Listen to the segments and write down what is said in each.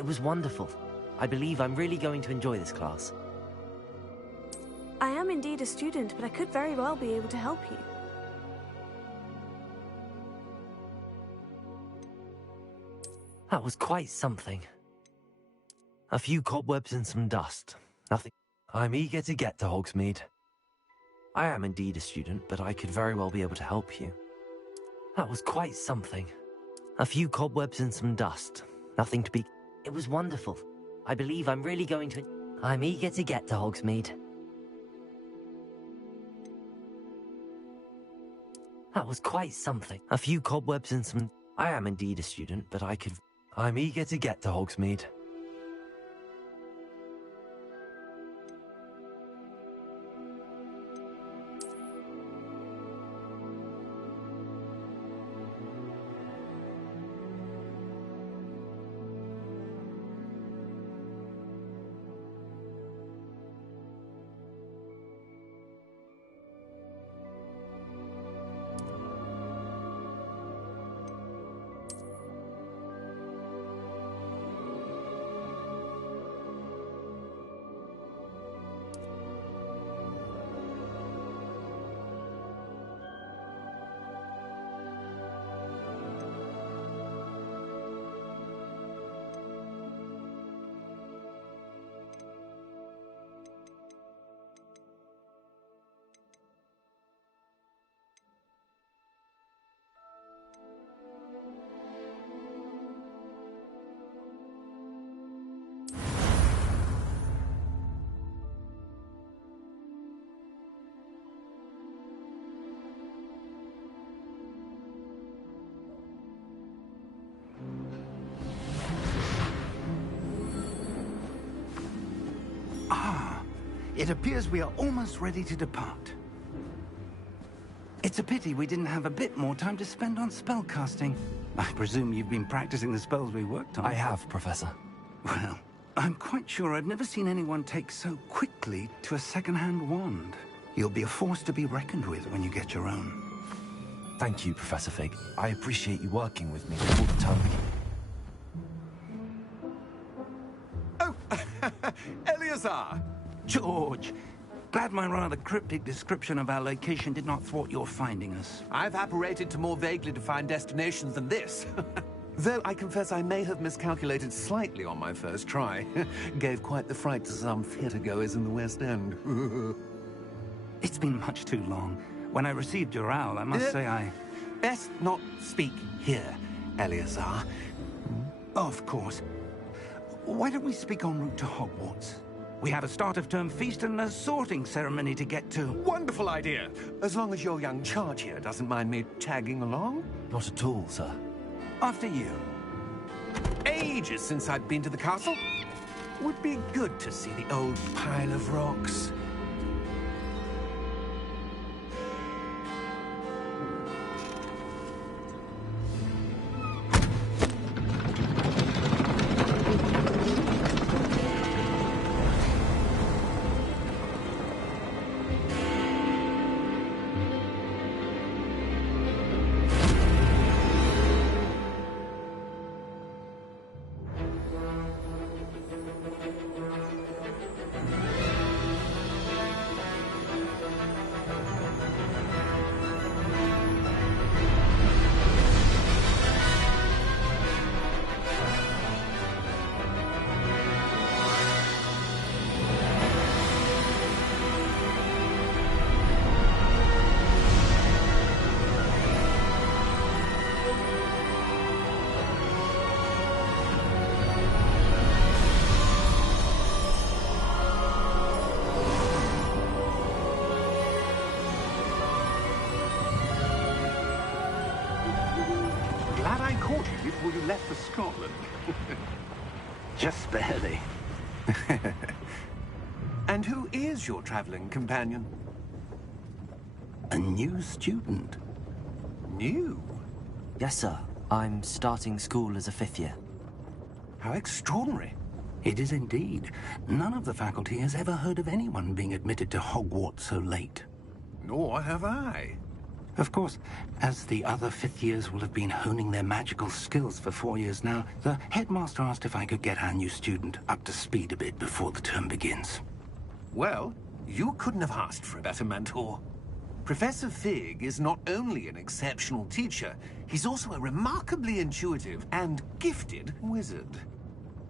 It was wonderful. I believe I'm really going to enjoy this class. I am indeed a student, but I could very well be able to help you. That was quite something. A few cobwebs and some dust. Nothing. I'm eager to get to Hogsmeade. I am indeed a student, but I could very well be able to help you. That was quite something. A few cobwebs and some dust. Nothing to be... It was wonderful. I believe I'm really going to... I'm eager to get to Hogsmeade. That was quite something. A few cobwebs and some... I am indeed a student, but I could... I'm eager to get to Hogsmeade. It appears we are almost ready to depart. It's a pity we didn't have a bit more time to spend on spellcasting. I presume you've been practicing the spells we worked on. I have, Professor. Well, I'm quite sure I've never seen anyone take so quickly to a second-hand wand. You'll be a force to be reckoned with when you get your own. Thank you, Professor Fig. I appreciate you working with me all the time. Oh, Eleazar! George, glad my rather cryptic description of our location did not thwart your finding us. I've apparated to more vaguely defined destinations than this. Though I confess I may have miscalculated slightly on my first try. Gave quite the fright to some theatre-goers in the West End. It's been much too long. When I received your owl, I must say I... Best not speak here, Eleazar. Of course. Why don't we speak en route to Hogwarts? We have a start-of-term feast and a sorting ceremony to get to. Wonderful idea! As long as your young charge here doesn't mind me tagging along. Not at all, sir. After you. Ages since I've been to the castle. Would be good to see the old pile of rocks. Before you left for Scotland. Just barely. And who is your traveling companion? A new student. New? Yes, sir. I'm starting school as a 5th year. How extraordinary. It is indeed. None of the faculty has ever heard of anyone being admitted to Hogwarts so late. Nor have I. Of course, as the other fifth years will have been honing their magical skills for 4 years now, the headmaster asked if I could get our new student up to speed a bit before the term begins. Well, you couldn't have asked for a better mentor. Professor Fig is not only an exceptional teacher, he's also a remarkably intuitive and gifted wizard.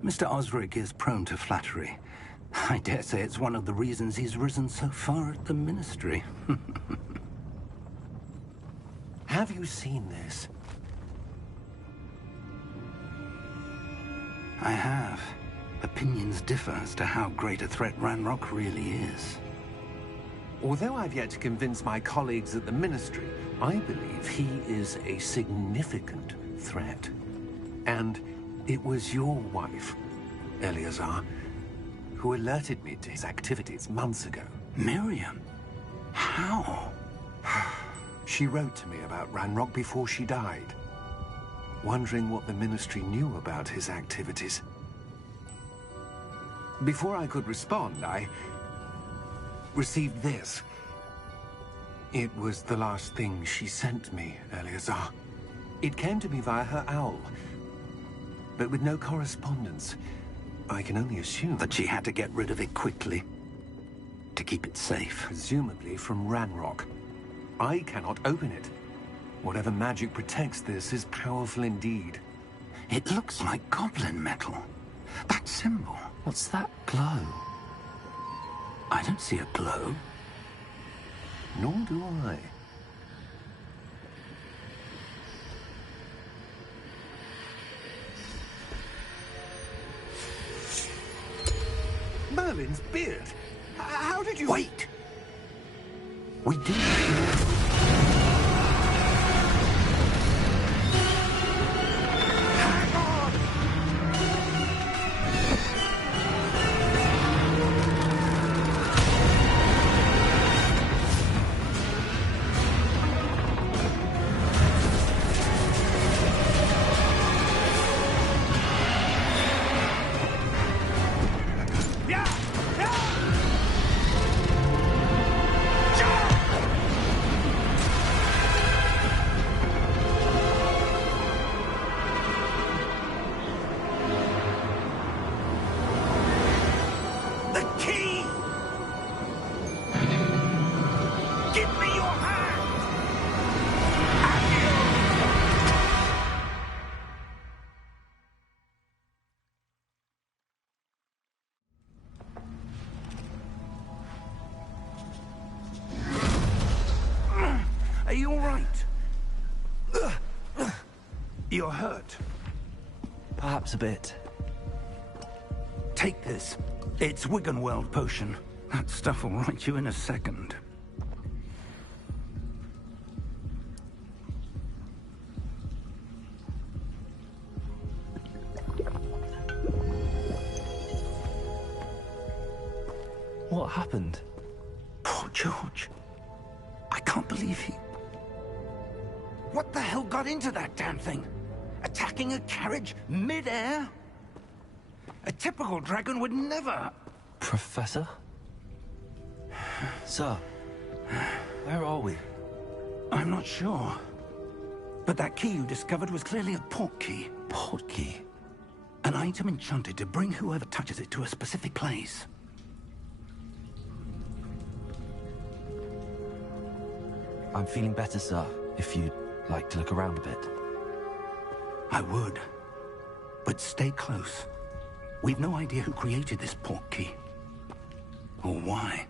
Mr. Osric is prone to flattery. I dare say it's one of the reasons he's risen so far at the Ministry. Have you seen this? I have. Opinions differ as to how great a threat Ranrock really is. Although I've yet to convince my colleagues at the Ministry, I believe he is a significant threat. And it was your wife, Eleazar, who alerted me to his activities months ago. Miriam? How? She wrote to me about Ranrock before she died, wondering what the Ministry knew about his activities. Before I could respond, I received this. It was the last thing she sent me, Eleazar. It came to me via her owl, but with no correspondence. I can only assume That she had to get rid of it quickly, to keep it safe. presumably from Ranrock. I cannot open it. Whatever magic protects this is powerful indeed. It looks like goblin metal. That symbol. What's that glow? I don't see a glow. Nor do I. Merlin's beard? How did you... Wait! We do. Hang on! Yeah! Yeah! The key! Give me your hand! Are you all right? You're hurt. Perhaps a bit. Take this. It's Wiggenweld potion. That stuff will right you in a second. What happened? Poor George. I can't believe he... What the hell got into that damn thing? Attacking a carriage mid-air? A typical dragon would never... Professor? Sir, where are we? I'm not sure. But that key you discovered was clearly a port key. Port key? An item enchanted to bring whoever touches it to a specific place. I'm feeling better, sir, if you'd like to look around a bit. I would. But stay close. We've no idea who created this port key. Or why.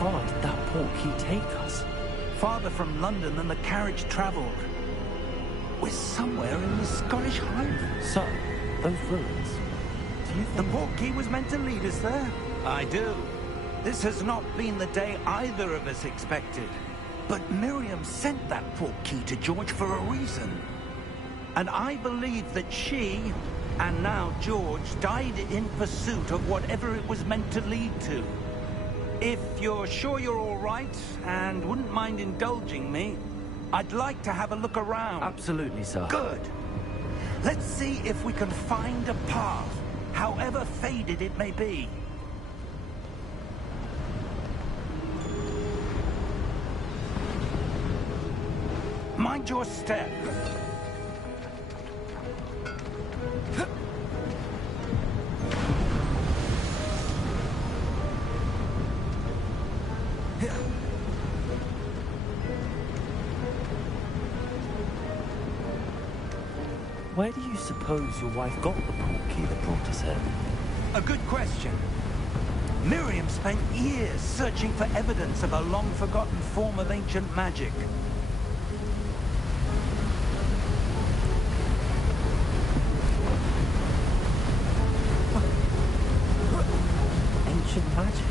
far did that portkey take us? Farther from London than the carriage travelled. We're somewhere in the Scottish Highlands. Sir, those ruins. Do you The think... portkey was meant to lead us there? I do. This has not been the day either of us expected. But Miriam sent that portkey to George for a reason. And I believe that she, and now George, died in pursuit of whatever it was meant to lead to. If you're sure you're all right, and wouldn't mind indulging me, I'd like to have a look around. Absolutely, sir. Good. Let's see if we can find a path, however faded it may be. Mind your step. Where do you suppose your wife got the portkey that brought us here? A good question. Miriam spent years searching for evidence of a long-forgotten form of ancient magic. Ancient magic?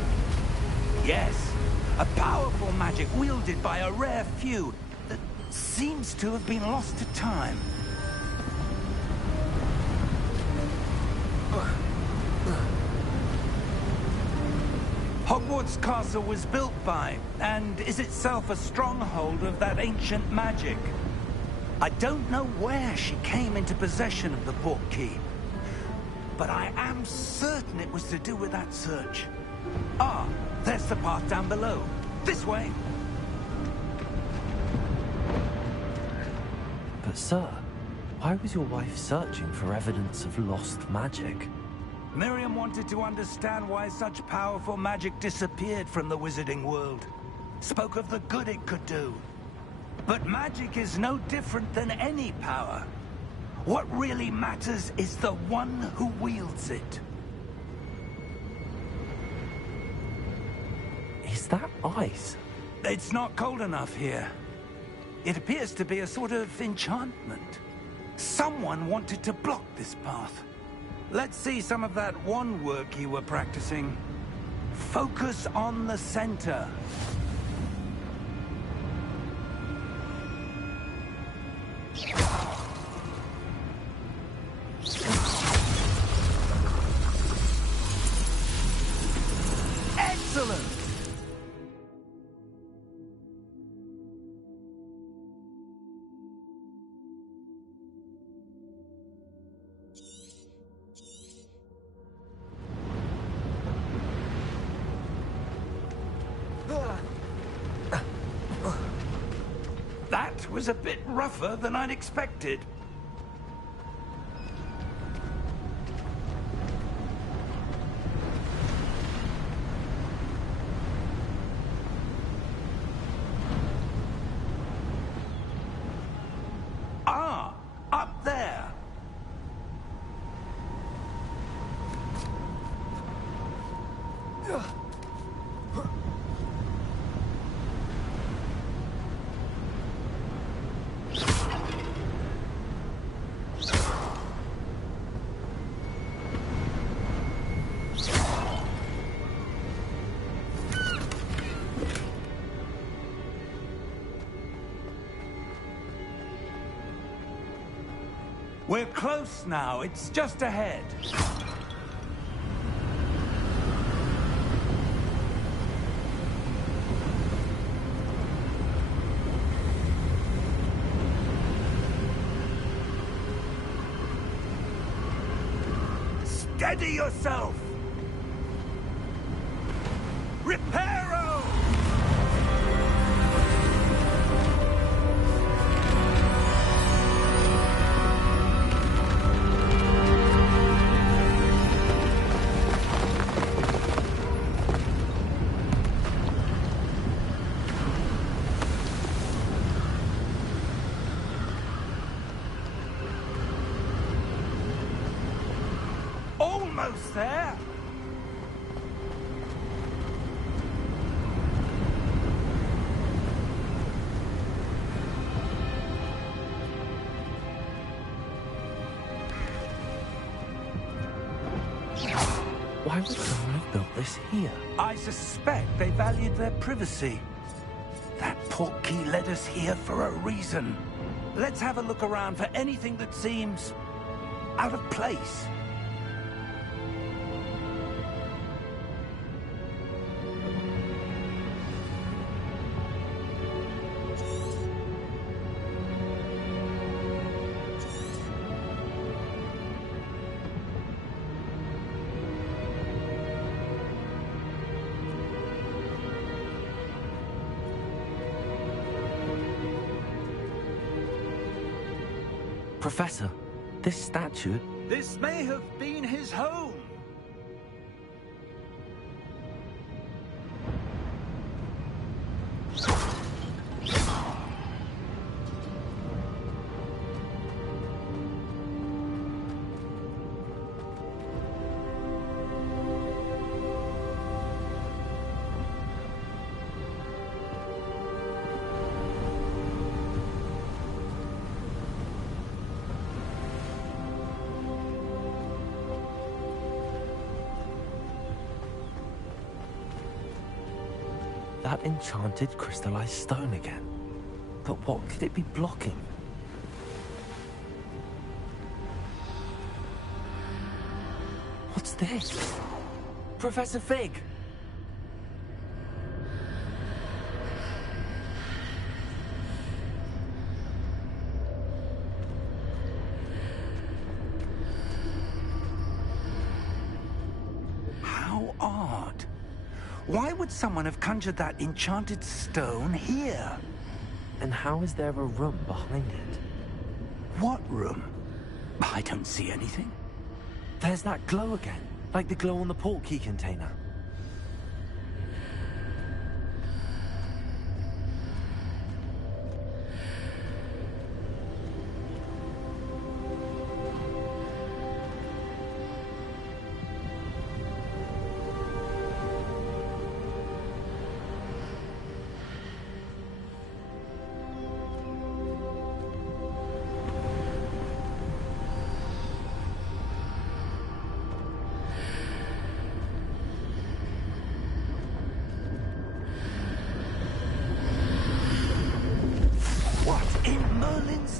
Yes, a powerful magic wielded by a rare few that seems to have been lost to time. Hogwarts Castle was built by, and is itself a stronghold of that ancient magic. I don't know where she came into possession of the portkey, but I am certain it was to do with that search. Ah, there's the path down below. This way. But sir, why was your wife searching for evidence of lost magic? Miriam wanted to understand why such powerful magic disappeared from the wizarding world. Spoke of the good it could do. But magic is no different than any power. What really matters is the one who wields it. Is that ice? It's not cold enough here. It appears to be a sort of enchantment. Someone wanted to block this path. Let's see some of that wand work you were practicing. Focus on the center. Excellent! That was a bit rougher than I'd expected. Ah, up there. We're close now. It's just ahead. Steady yourself! Reparo! Almost there. Why would someone have built this here? I suspect they valued their privacy. That portkey led us here for a reason. Let's have a look around for anything that seems out of place. Professor, this statue... This may have been his home. That enchanted crystallized stone again. But what could it be blocking? What's this? Professor Fig! How odd. Why would someone have conjured that enchanted stone here? And how is there a room behind it? What room? I don't see anything. There's that glow again, like the glow on the portkey container.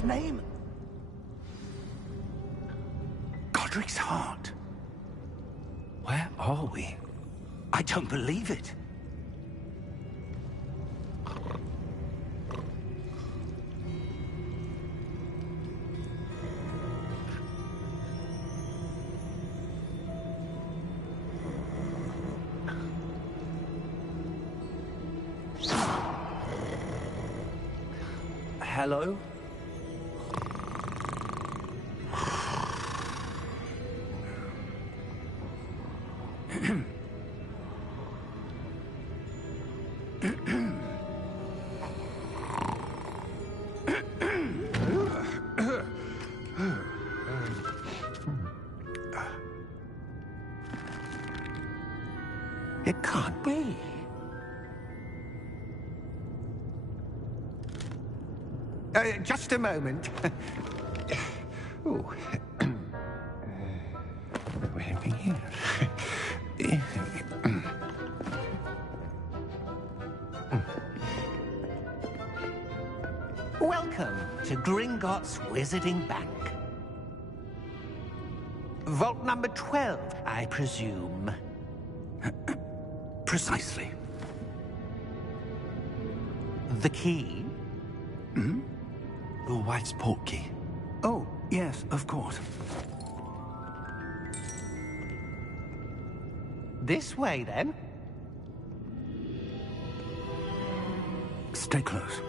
Name? Godric's heart. Where are we? I don't believe it. Hello? It can't be. Just a moment. Oh. Where are we here? Welcome to Gringotts Wizarding Bank. Vault number 12, I presume. Precisely. The key? Your wife's portkey. Oh, yes, of course. This way, then. Stay close.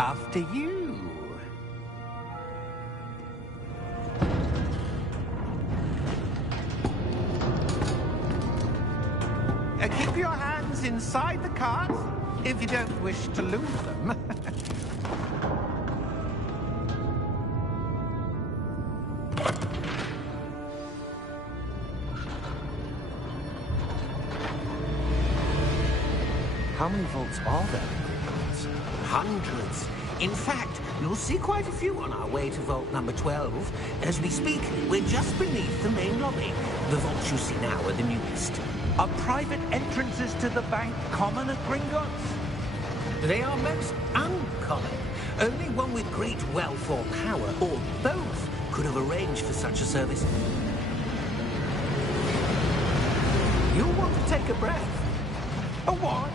After you. Keep your hands inside the cart if you don't wish to lose them. How many vaults are there in Gringotts? Hundreds. In fact, you'll see quite a few on our way to Vault number 12. As we speak, we're just beneath the main lobby. The vaults you see now are the newest. Are private entrances to the bank common at Gringotts? They are most uncommon. Only one with great wealth or power, or both, could have arranged for such a service. You'll want to take a breath. A what?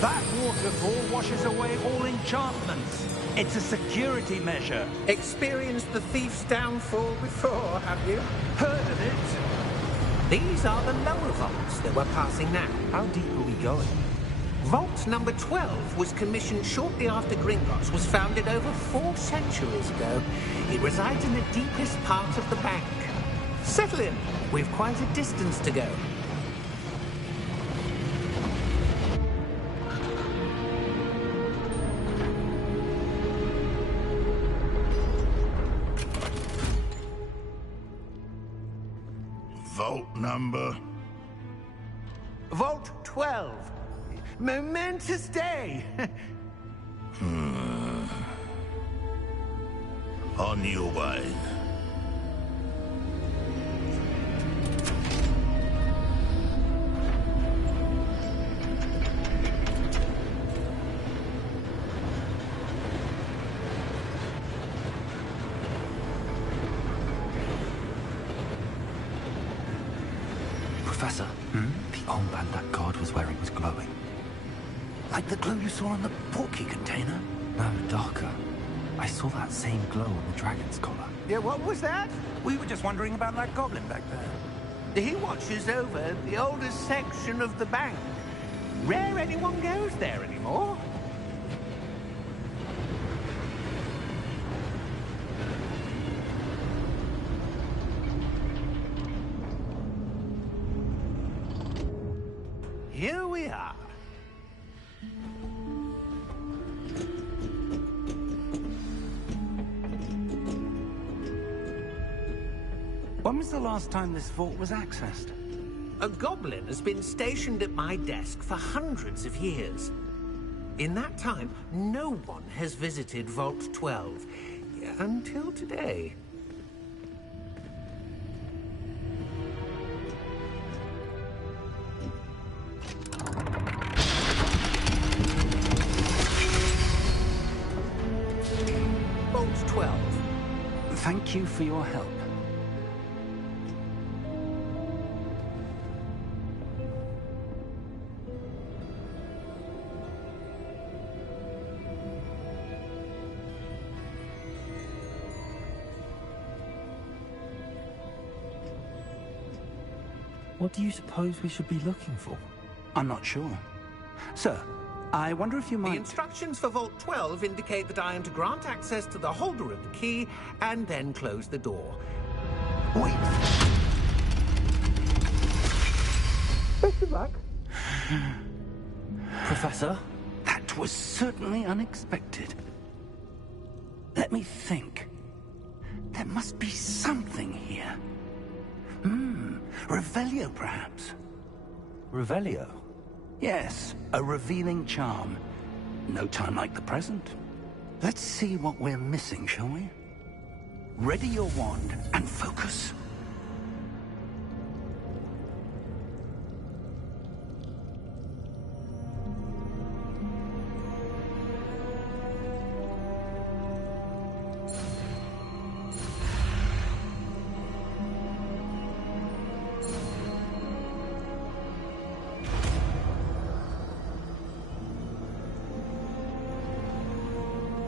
That waterfall washes away all enchantments. It's a security measure. Experienced the thief's downfall before, have you? Heard of it? These are the lower vaults that we're passing now. How deep are we going? Vault number 12 was commissioned shortly after Gringotts was founded over 4 centuries ago. It resides in the deepest part of the bank. Settle in. We've quite a distance to go. Vault number? Vault 12. Momentous day. On your way. Professor, the armband that guard was wearing was glowing. Like the glow you saw on the porky container? No, darker. I saw that same glow on the dragon's collar. Yeah, what was that? We were just wondering about that goblin back there. He watches over the oldest section of the bank. Rare anyone goes there anymore. Here we are. When was the last time this vault was accessed? A goblin has been stationed at my desk for hundreds of years. In that time, no one has visited Vault 12. Until today. Vault 12. Thank you for your help. What do you suppose we should be looking for? I'm not sure. Sir, I wonder if you The might... instructions for Vault 12 indicate that I am to grant access to the holder of the key and then close the door. Wait! Best of luck. Professor? That was certainly unexpected. Let me think. There must be something here. Revelio, perhaps? Revelio? Yes, a revealing charm. No time like the present. Let's see what we're missing, shall we? Ready your wand and focus.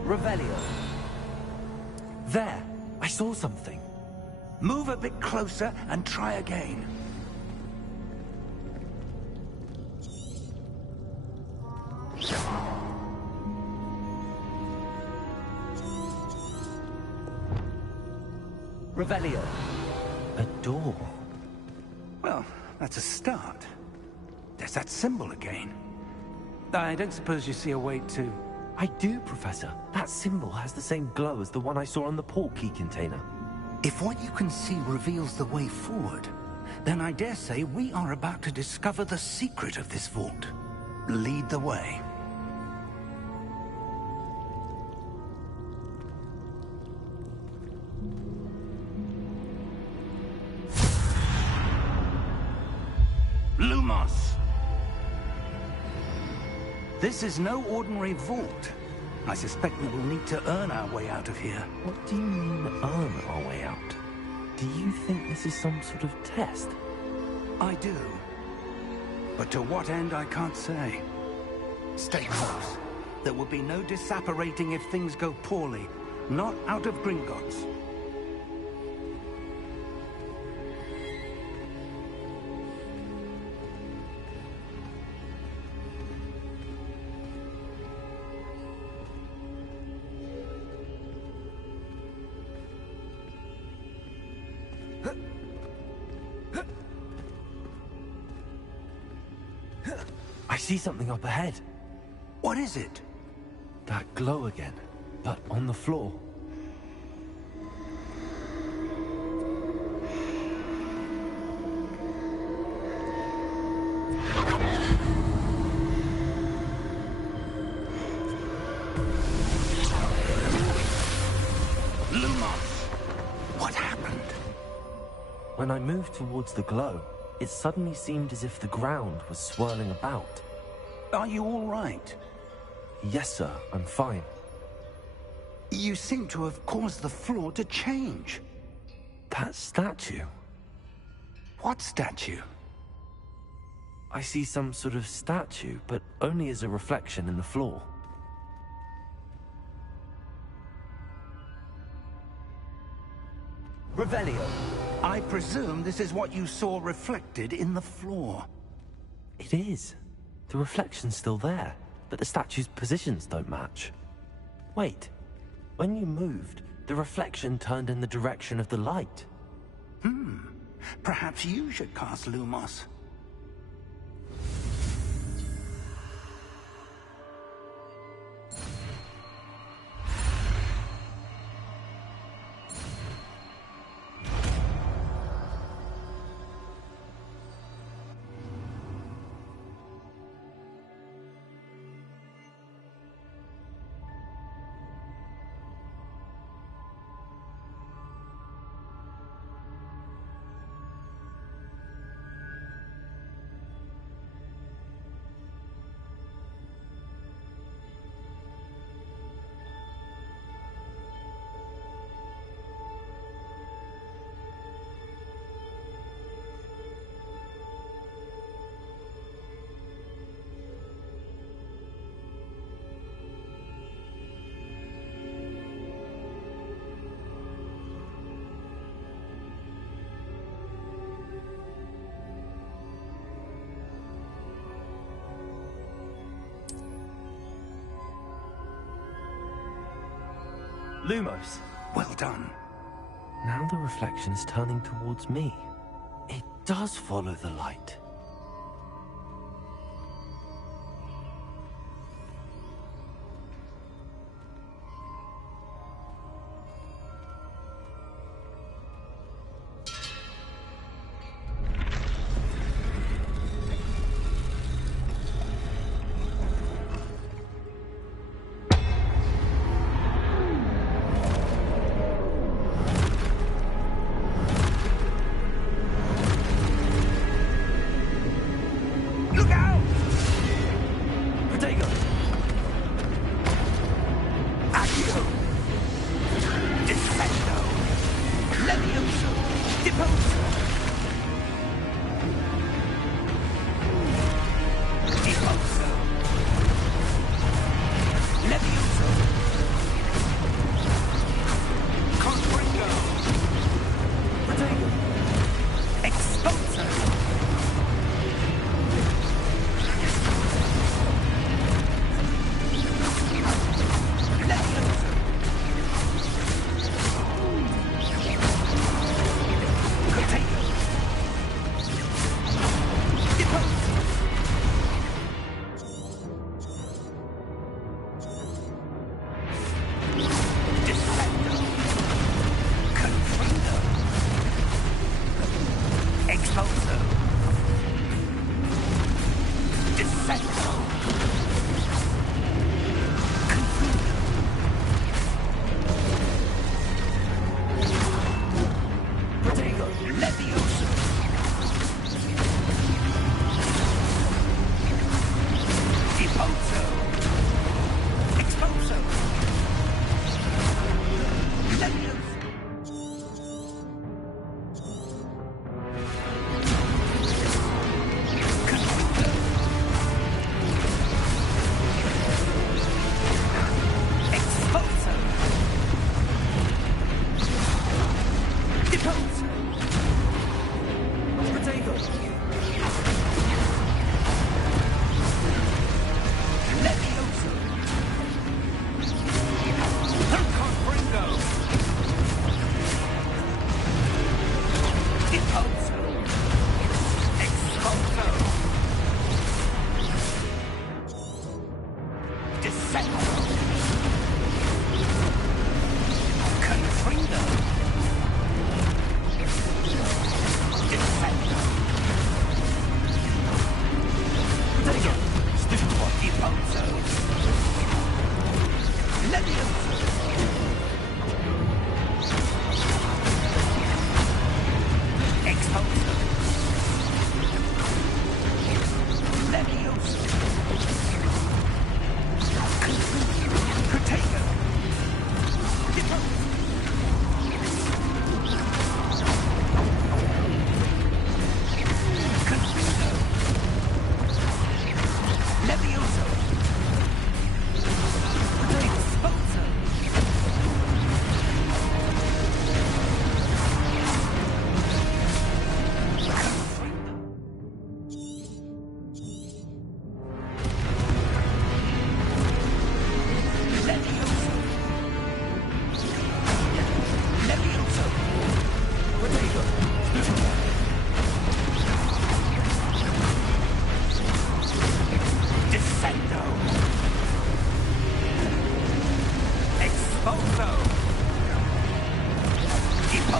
Revelio. There! I saw something. Move a bit closer and try again. Revelio. A door. Well, that's a start. There's that symbol again. I don't suppose you see a way to... I do, Professor. That symbol has the same glow as the one I saw on the port key container. If what you can see reveals the way forward, then I dare say we are about to discover the secret of this vault. lead the way. Lumos! This is no ordinary vault. I suspect we will need to earn our way out of here. What do you mean, earn our way out? Do you think this is some sort of test? I do. But to what end, I can't say. Stay close. There will be no disapparating if things go poorly. Not out of Gringotts. I see something up ahead. What is it? That glow again, but on the floor. Lumos! What happened? When I moved towards the glow, it suddenly seemed as if the ground was swirling about. Are you all right? Yes, sir, I'm fine. You seem to have caused the floor to change. That statue. What statue? I see some sort of statue, but only as a reflection in the floor. Revelio, I presume this is what you saw reflected in the floor. It is. The reflection's still there, but the statue's positions don't match. Wait, when you moved, the reflection turned in the direction of the light. Perhaps you should cast Lumos. Lumos! Well done. Now the reflection is turning towards me. It does follow the light.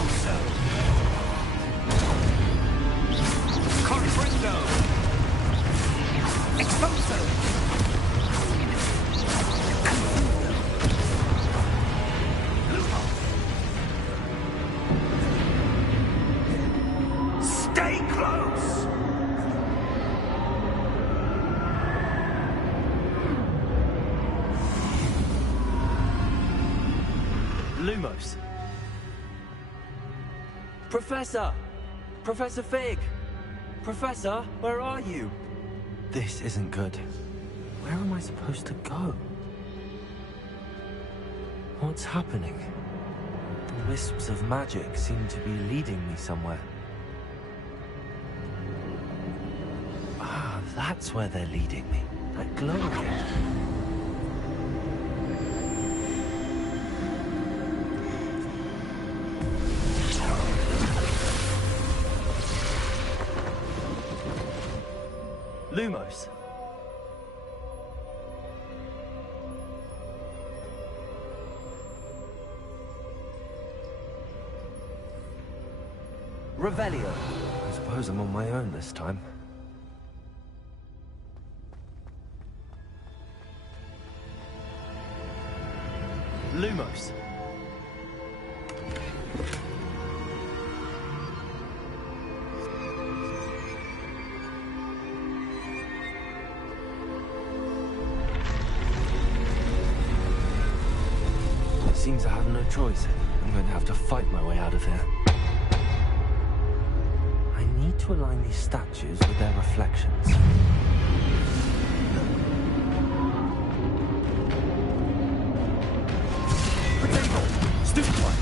Expulso! Confringo! Expulso! Stay close! Lumos. Professor! Professor Fig! Professor, where are you? This isn't good. Where am I supposed to go? What's happening? The wisps of magic seem to be leading me somewhere. Ah, that's where they're leading me. That glow again. Lumos. Revelio. I suppose I'm on my own this time. Lumos. Seems I have no choice. I'm going to have to fight my way out of here. I need to align these statues with their reflections. Potato! Stupid one!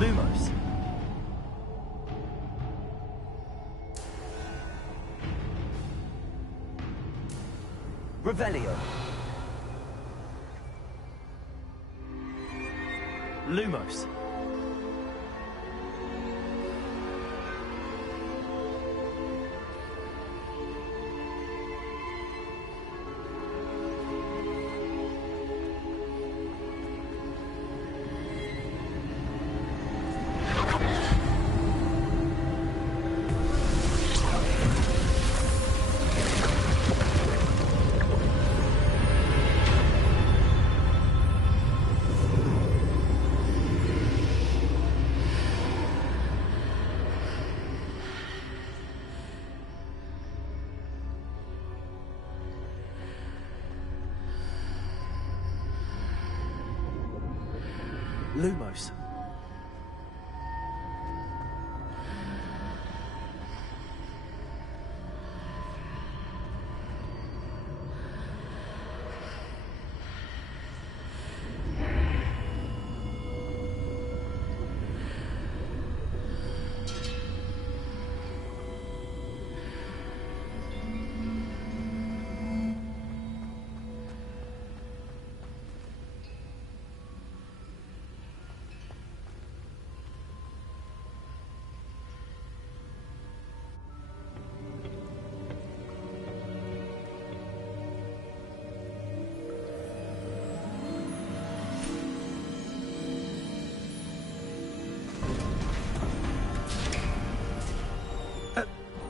Lumos. Revelio. Lumos. Lumos.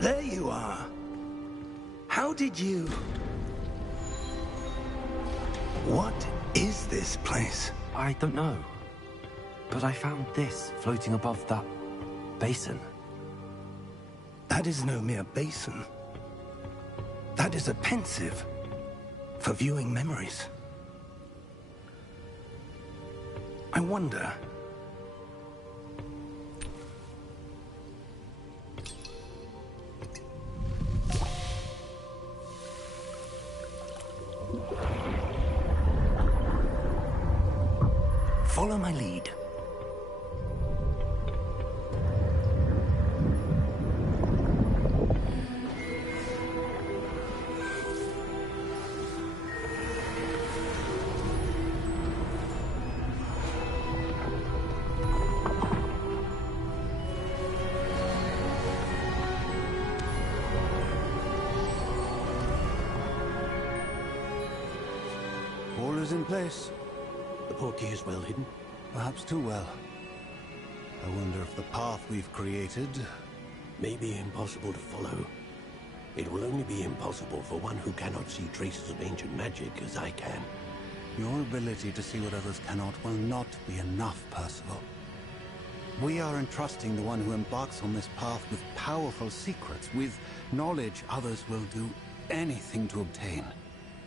There you are. How did you... What is this place? I don't know. But I found this floating above that basin. That is no mere basin. That is a pensive for viewing memories. I wonder... Follow my lead. All is in place. The portkey is well hidden. Perhaps too well. I wonder if the path we've created... May be impossible to follow. It will only be impossible for one who cannot see traces of ancient magic as I can. Your ability to see what others cannot will not be enough, Percival. We are entrusting the one who embarks on this path with powerful secrets, with knowledge others will do anything to obtain.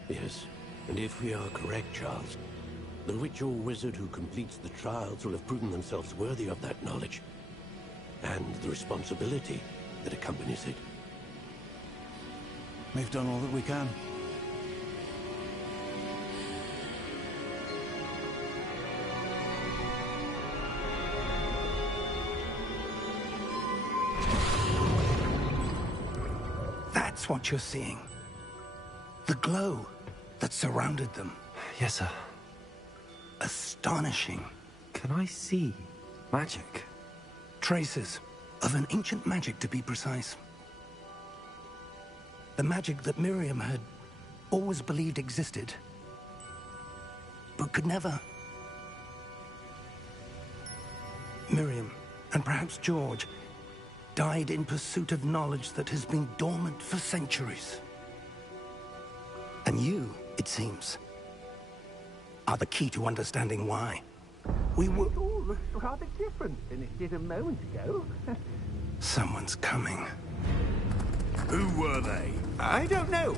Yes, and if we are correct, Charles, the witch or wizard who completes the trials will have proven themselves worthy of that knowledge, and the responsibility that accompanies it. We've done all that we can. That's what you're seeing. The glow that surrounded them. Yes, sir. Astonishing. Can I see magic? Traces of an ancient magic, to be precise. The magic that Miriam had always believed existed, but could never. Miriam, and perhaps George, died in pursuit of knowledge that has been dormant for centuries. And you, it seems, are the key to understanding why. We were... It all looks rather different than it did a moment ago. Someone's coming. Who were they? I don't know.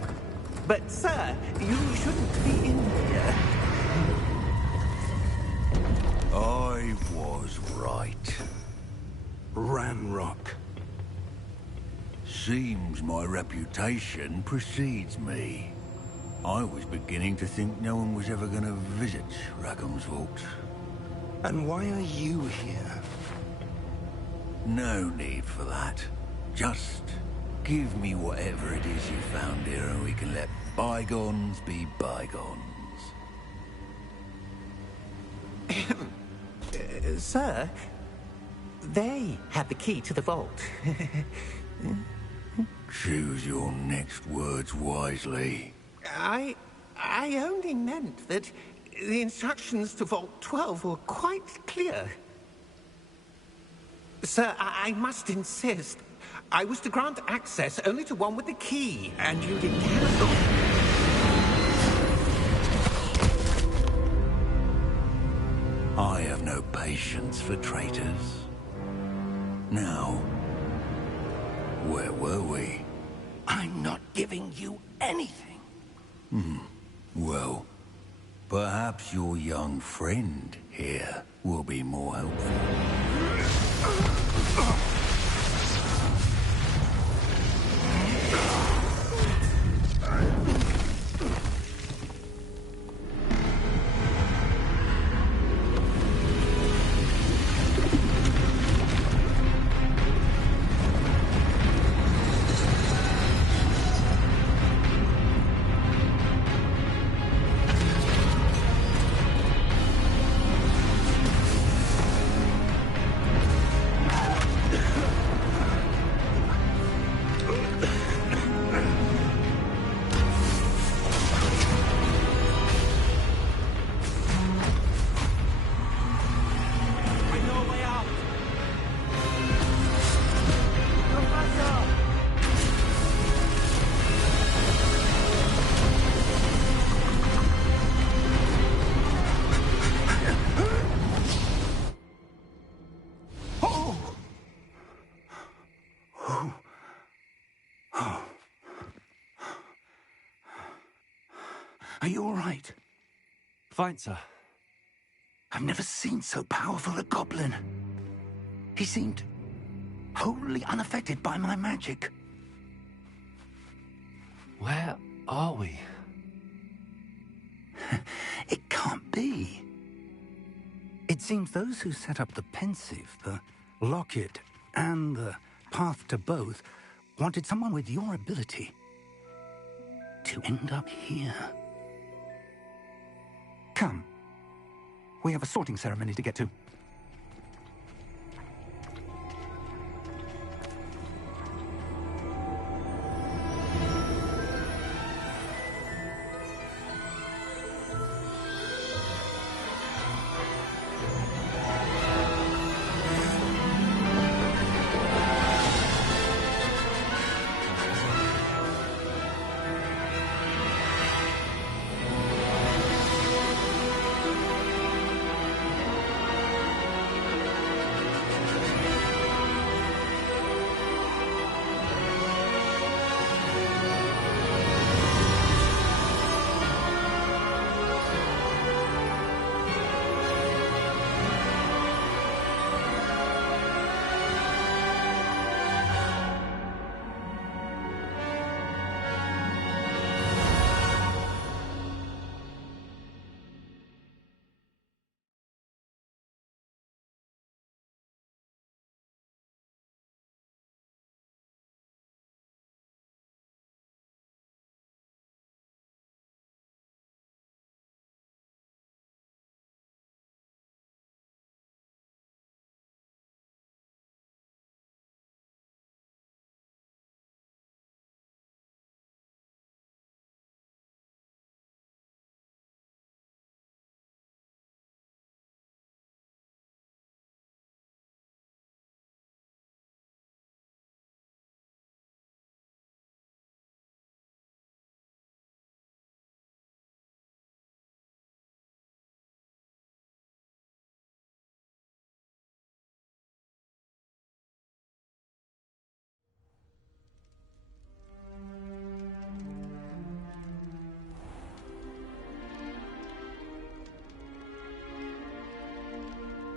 But, sir, you shouldn't be in here. I was right. Ranrock. Seems my reputation precedes me. I was beginning to think no one was ever going to visit Rackham's vault. And why are you here? No need for that. Just give me whatever it is you found here and we can let bygones be bygones. Sir, they had the key to the vault. Choose your next words wisely. I only meant that the instructions to Vault 12 were quite clear. Sir, I must insist. I was to grant access only to one with the key, and you didn't cancel. I have no patience for traitors. Now, where were we? I'm not giving you anything. Well, perhaps your young friend here will be more helpful. Are you all right? Fine, sir. I've never seen so powerful a goblin. He seemed wholly unaffected by my magic. Where are we? It can't be. It seems those who set up the pensive, the locket, and the path to both wanted someone with your ability to end up here. Come. We have a sorting ceremony to get to.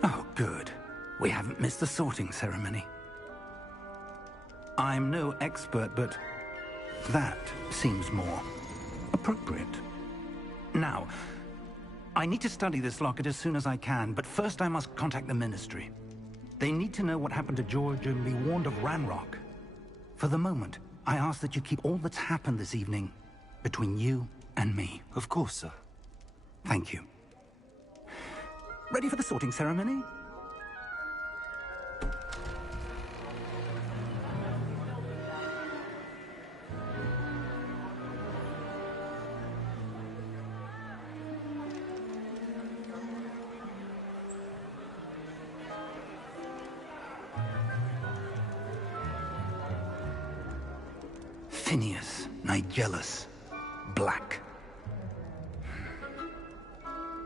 Oh, good. We haven't missed the sorting ceremony. I'm no expert, but that seems more appropriate. Now, I need to study this locket as soon as I can, but first I must contact the Ministry. They need to know what happened to George and be warned of Ranrock. For the moment, I ask that you keep all that's happened this evening between you and me. Of course, sir. Thank you. Ready for the sorting ceremony? Phineas, Nigellus, Black.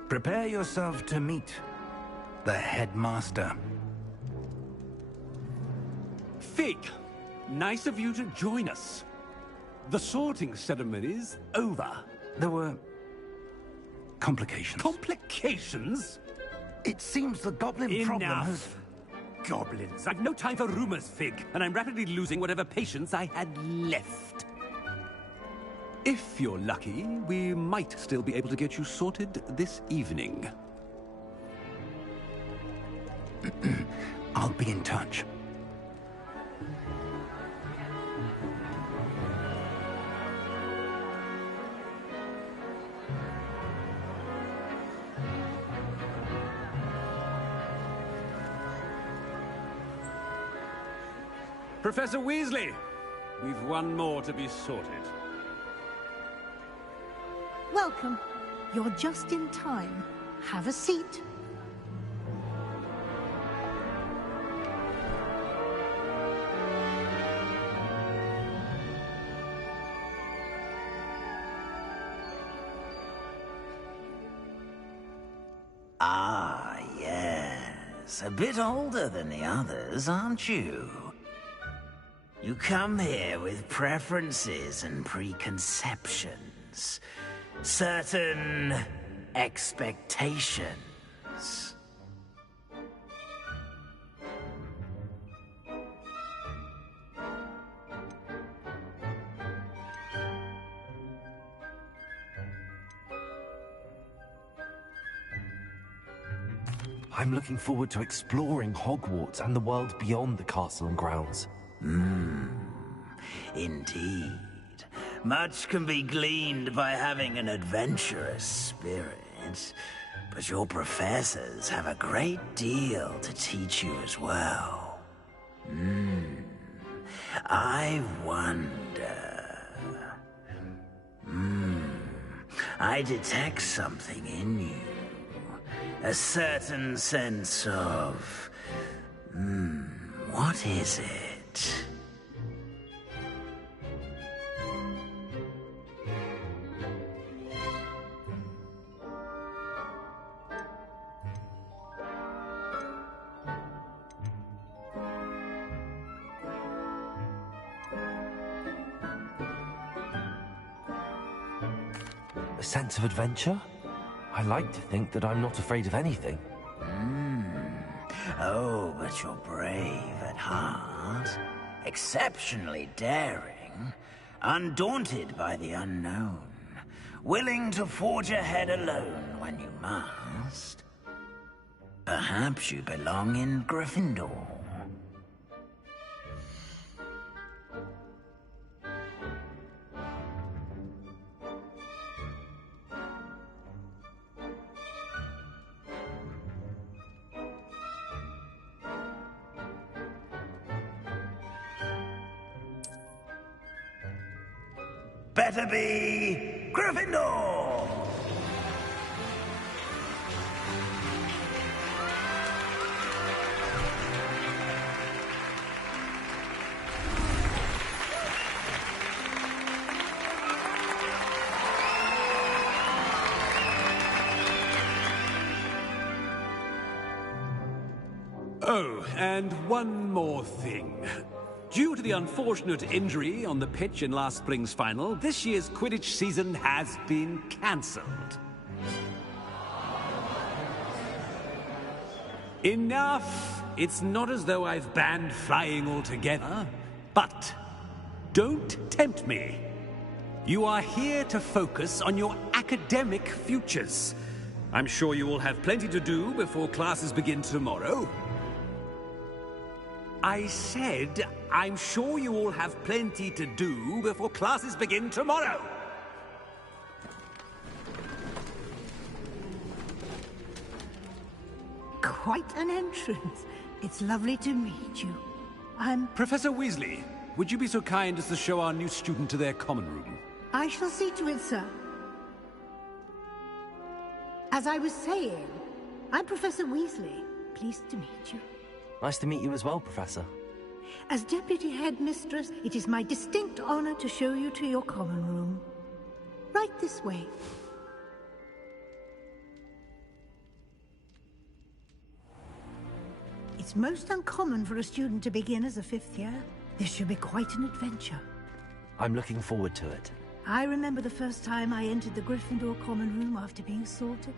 Prepare yourself to meet the headmaster. Fig, nice of you to join us. The sorting ceremony's over. There were complications. Complications? It seems the goblin problem has... Enough! Goblins. I've no time for rumors, Fig, and I'm rapidly losing whatever patience I had left. If you're lucky, we might still be able to get you sorted this evening. I'll be in touch. Professor Weasley, we've one more to be sorted. Welcome. You're just in time. Have a seat. Ah, yes. A bit older than the others, aren't you? You come here with preferences and preconceptions. Certain expectations. I'm looking forward to exploring Hogwarts and the world beyond the castle and grounds. Indeed. Much can be gleaned by having an adventurous spirit, but your professors have a great deal to teach you as well. I wonder... I detect something in you. A certain sense of... what is it? A sense of adventure? I like to think that I'm not afraid of anything. Oh, but you're brave at heart. Exceptionally daring. Undaunted by the unknown. Willing to forge ahead alone when you must. Perhaps you belong in Gryffindor. Better be Gryffindor! Oh, and one more thing. Due to the unfortunate injury on the pitch in last spring's final, this year's Quidditch season has been cancelled. Enough! It's not as though I've banned flying altogether, but don't tempt me. You are here to focus on your academic futures. I'm sure you will have plenty to do before classes begin tomorrow. I said, I'm sure you all have plenty to do before classes begin tomorrow. Quite an entrance. It's lovely to meet you. I'm... Professor Weasley, would you be so kind as to show our new student to their common room? I shall see to it, sir. As I was saying, I'm Professor Weasley. Pleased to meet you. Nice to meet you as well, Professor. As Deputy Headmistress, it is my distinct honor to show you to your common room. Right this way. It's most uncommon for a student to begin as a fifth year. This should be quite an adventure. I'm looking forward to it. I remember the first time I entered the Gryffindor common room after being sorted.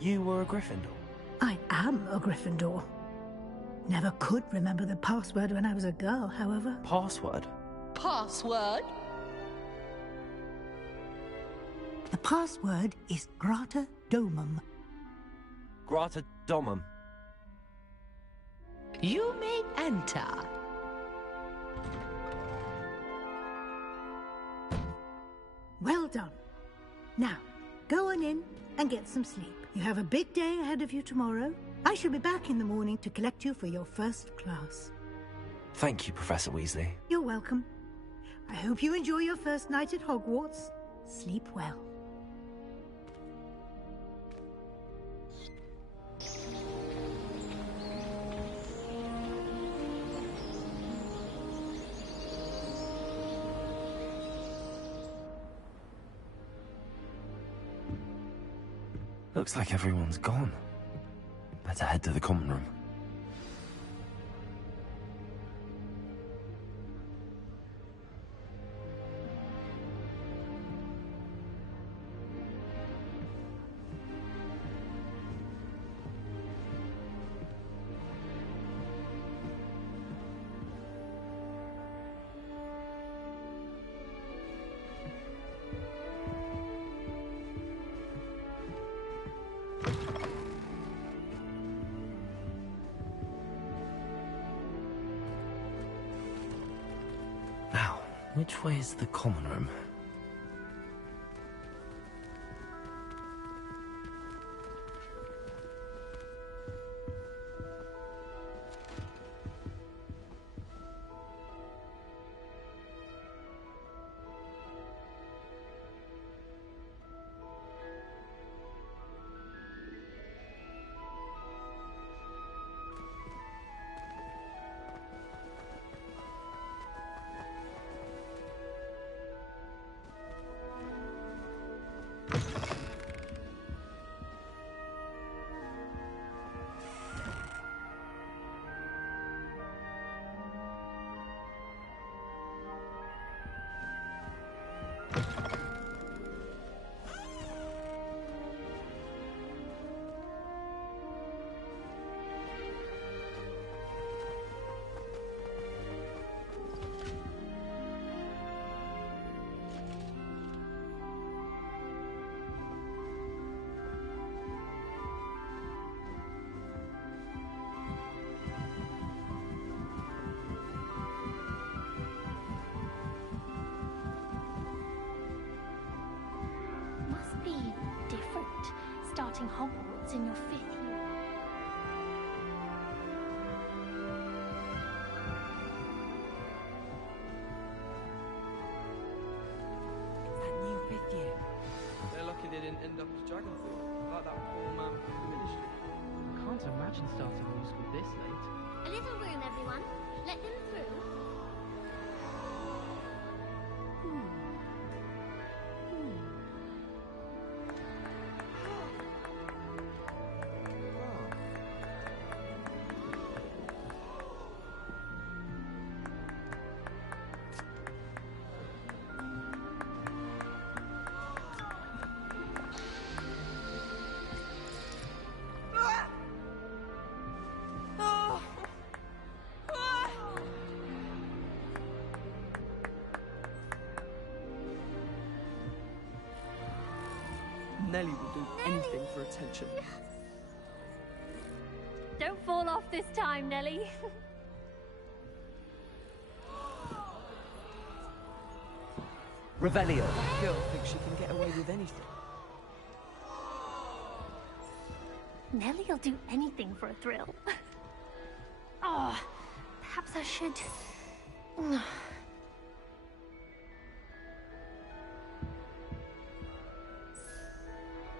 You were a Gryffindor? I am a Gryffindor. Never could remember the password when I was a girl, however. Password? Password? The password is Grata Domum. Grata Domum. You may enter. Well done. Now, go on in and get some sleep. You have a big day ahead of you tomorrow. I shall be back in the morning to collect you for your first class. Thank you, Professor Weasley. You're welcome. I hope you enjoy your first night at Hogwarts. Sleep well. Looks like everyone's gone. Better head to the common room. Now, which way is the common room? Starting Hogwarts in your 5th year. It's that new 5th year. They're lucky they didn't end up as Dragonford, like that poor man from the Ministry. I can't imagine starting new school this late. A little room, everyone. Let them through. Nellie will do anything for attention. Don't fall off this time, Nellie. Revelio. That girl thinks she can get away with anything. Nellie'll do anything for a thrill. Oh, perhaps I should...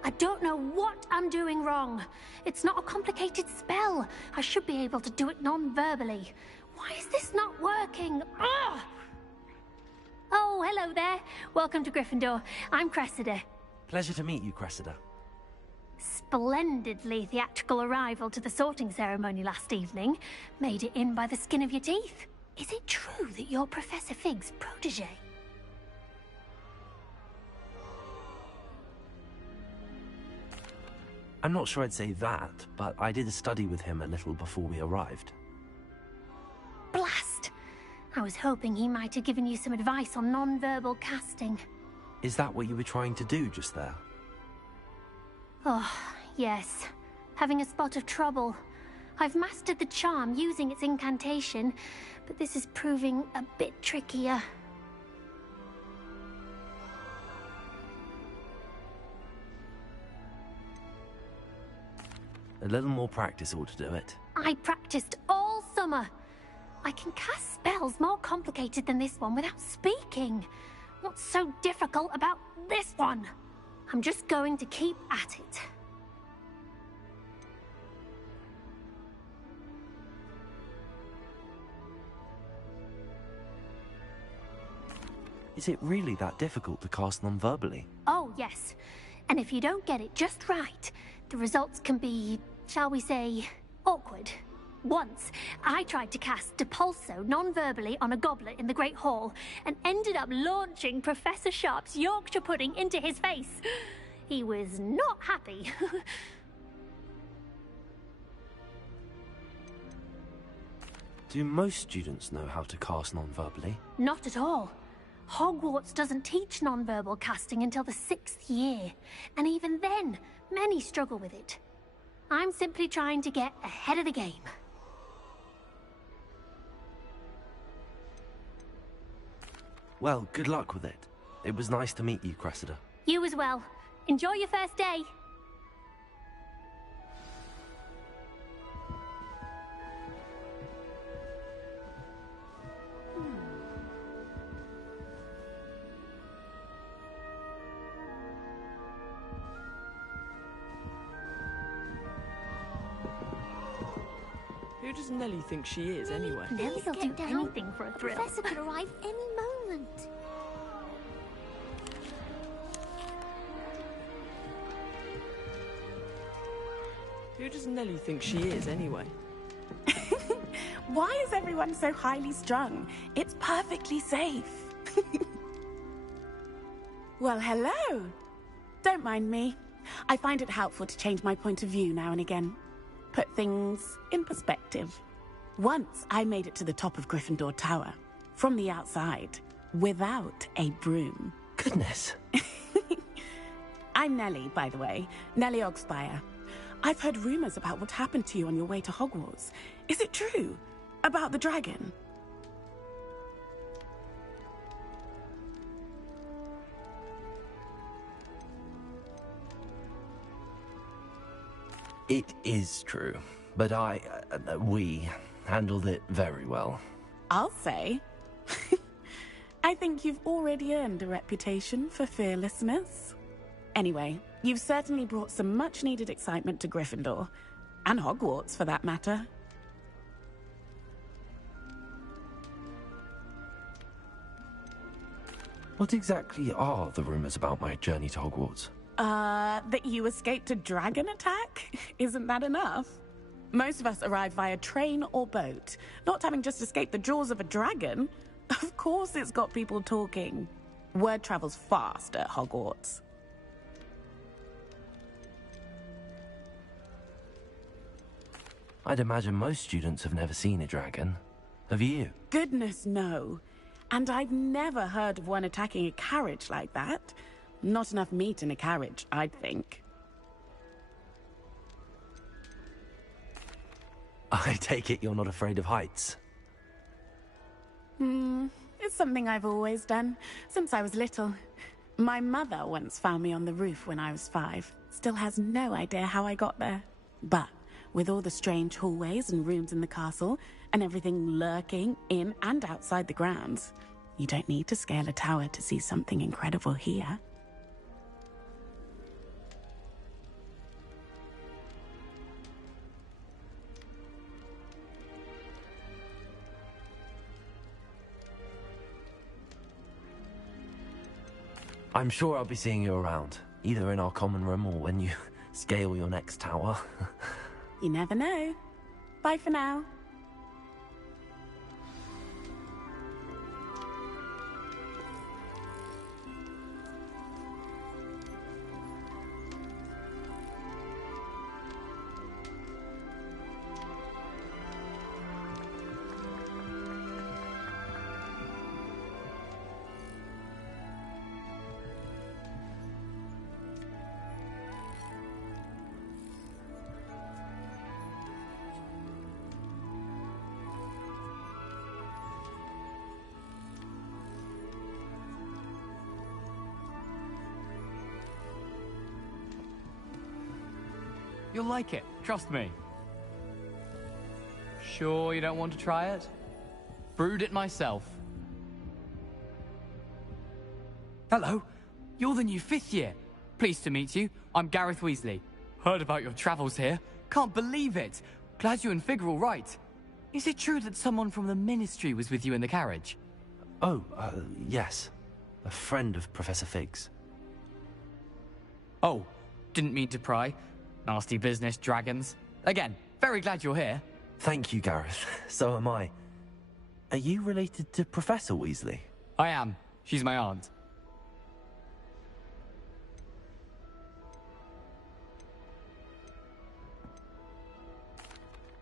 I don't know what I'm doing wrong. It's not a complicated spell. I should be able to do it non-verbally. Why is this not working? Ugh! Oh, hello there. Welcome to Gryffindor. I'm Cressida. Pleasure to meet you, Cressida. Splendidly theatrical arrival to the sorting ceremony last evening. Made it in by the skin of your teeth. Is it true that you're Professor Fig's protege? I'm not sure I'd say that, but I did study with him a little before we arrived. Blast! I was hoping he might have given you some advice on non-verbal casting. Is that what you were trying to do just there? Oh, yes. Having a spot of trouble. I've mastered the charm using its incantation, but this is proving a bit trickier. A little more practice ought to do it. I practiced all summer. I can cast spells more complicated than this one without speaking. What's so difficult about this one? I'm just going to keep at it. Is it really that difficult to cast non-verbally? Oh, yes. And if you don't get it just right, the results can be, shall we say, awkward. Once, I tried to cast Depulso non-verbally on a goblet in the Great Hall and ended up launching Professor Sharp's Yorkshire pudding into his face. He was not happy. Do most students know how to cast non-verbally? Not at all. Hogwarts doesn't teach non-verbal casting until the 6th year, and even then, many struggle with it. I'm simply trying to get ahead of the game. Well, good luck with it. It was nice to meet you, Cressida. You as well. Enjoy your first day. Who does Nellie think she is, anyway? Nellie'll do anything for a thrill. Professor could arrive any moment. Who does Nellie think she is, anyway? Why is everyone so highly strung? It's perfectly safe. Well, hello. Don't mind me. I find it helpful to change my point of view now and again. Put things in perspective. Once I made it to the top of Gryffindor Tower, from the outside, without a broom. Goodness. I'm Nellie, by the way. Nellie Ogspire. I've heard rumors about what happened to you on your way to Hogwarts. Is it true? About the dragon? It is true, but we handled it very well. I'll say. I think you've already earned a reputation for fearlessness. Anyway, you've certainly brought some much-needed excitement to Gryffindor. And Hogwarts, for that matter. What exactly are the rumors about my journey to Hogwarts? That you escaped a dragon attack? Isn't that enough? Most of us arrive via train or boat, not having just escaped the jaws of a dragon. Of course it's got people talking. Word travels fast at Hogwarts. I'd imagine most students have never seen a dragon. Have you? Goodness, no. And I've never heard of one attacking a carriage like that. Not enough meat in a carriage, I'd think. I take it you're not afraid of heights. It's something I've always done, since I was little. My mother once found me on the roof when I was 5. Still has no idea how I got there. But with all the strange hallways and rooms in the castle, and everything lurking in and outside the grounds, you don't need to scale a tower to see something incredible here. I'm sure I'll be seeing you around, either in our common room or when you scale your next tower. You never know. Bye for now. You'll like it, trust me. Sure you don't want to try it? Brewed it myself. Hello, you're the new 5th year. Pleased to meet you. I'm Gareth Weasley. Heard about your travels here. Can't believe it. Glad you and Fig are all right. Is it true that someone from the Ministry was with you in the carriage? Oh, yes. A friend of Professor Fig's. Oh, didn't mean to pry. Nasty business, dragons. Again, very glad you're here. Thank you, Gareth. So am I. Are you related to Professor Weasley? I am. She's my aunt.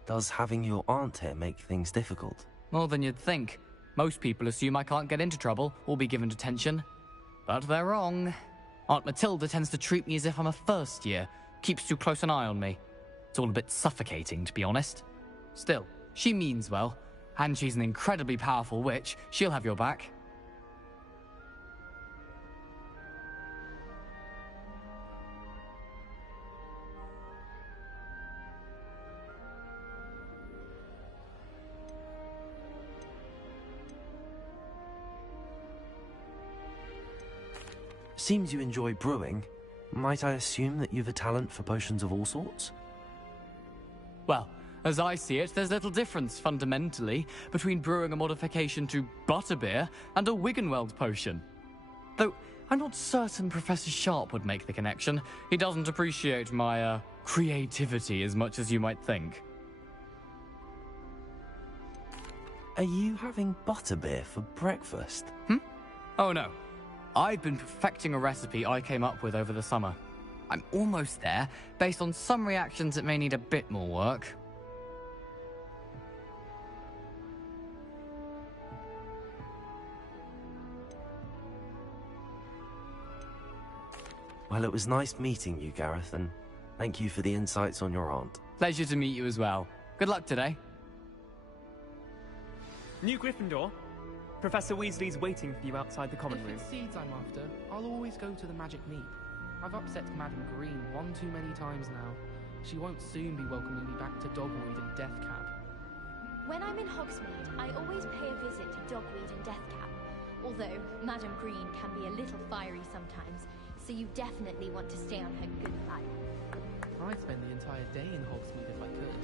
Does having your aunt here make things difficult? More than you'd think. Most people assume I can't get into trouble or be given detention. But they're wrong. Aunt Matilda tends to treat me as if I'm a first year. Keeps too close an eye on me. It's all a bit suffocating, to be honest. Still, she means well, and she's an incredibly powerful witch. She'll have your back. Seems you enjoy brewing. Might I assume that you've a talent for potions of all sorts? Well, as I see it, there's little difference, fundamentally, between brewing a modification to butterbeer and a Wiggenweld potion. Though, I'm not certain Professor Sharp would make the connection. He doesn't appreciate my, creativity as much as you might think. Are you having butterbeer for breakfast? Oh no. I've been perfecting a recipe I came up with over the summer. I'm almost there. Based on some reactions, it may need a bit more work. Well, it was nice meeting you, Gareth, and thank you for the insights on your aunt. Pleasure to meet you as well. Good luck today. New Gryffindor. Professor Weasley's waiting for you outside the common room. If it's seeds I'm after, I'll always go to the Magic Meep. I've upset Madam Green one too many times now. She won't soon be welcoming me back to Dogweed and Deathcap. When I'm in Hogsmeade, I always pay a visit to Dogweed and Deathcap. Although Madam Green can be a little fiery sometimes, so you definitely want to stay on her good side. I'd spend the entire day in Hogsmeade if I could.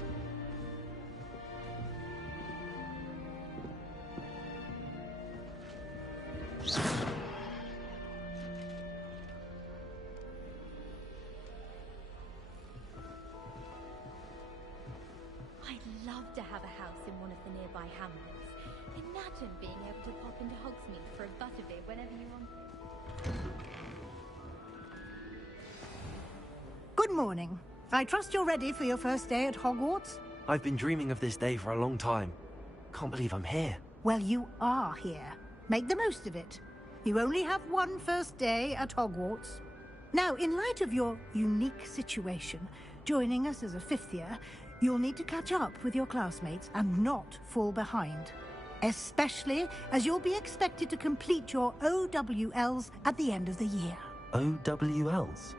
I'd love to have a house in one of the nearby hamlets. Imagine being able to pop into Hogsmeade for a butterbeer whenever you want. Good morning. I trust you're ready for your first day at Hogwarts? I've been dreaming of this day for a long time. Can't believe I'm here. Well, you are here. Make the most of it. You only have one first day at Hogwarts. Now, in light of your unique situation, joining us as a 5th year, you'll need to catch up with your classmates and not fall behind. especially as you'll be expected to complete your OWLs at the end of the year. OWLs?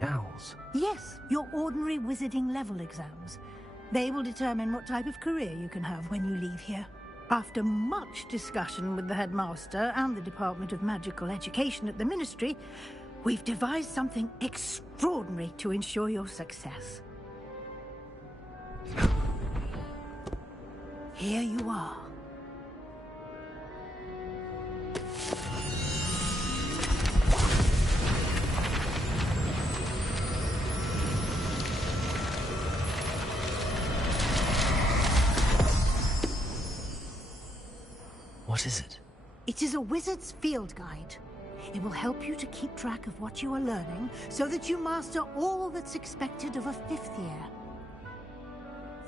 Owls? Yes, your ordinary wizarding level exams. They will determine what type of career you can have when you leave here. After much discussion with the headmaster and the Department of Magical Education at the Ministry, we've devised something extraordinary to ensure your success. Here you are. What is it? It is a wizard's field guide. It will help you to keep track of what you are learning so that you master all that's expected of a 5th year.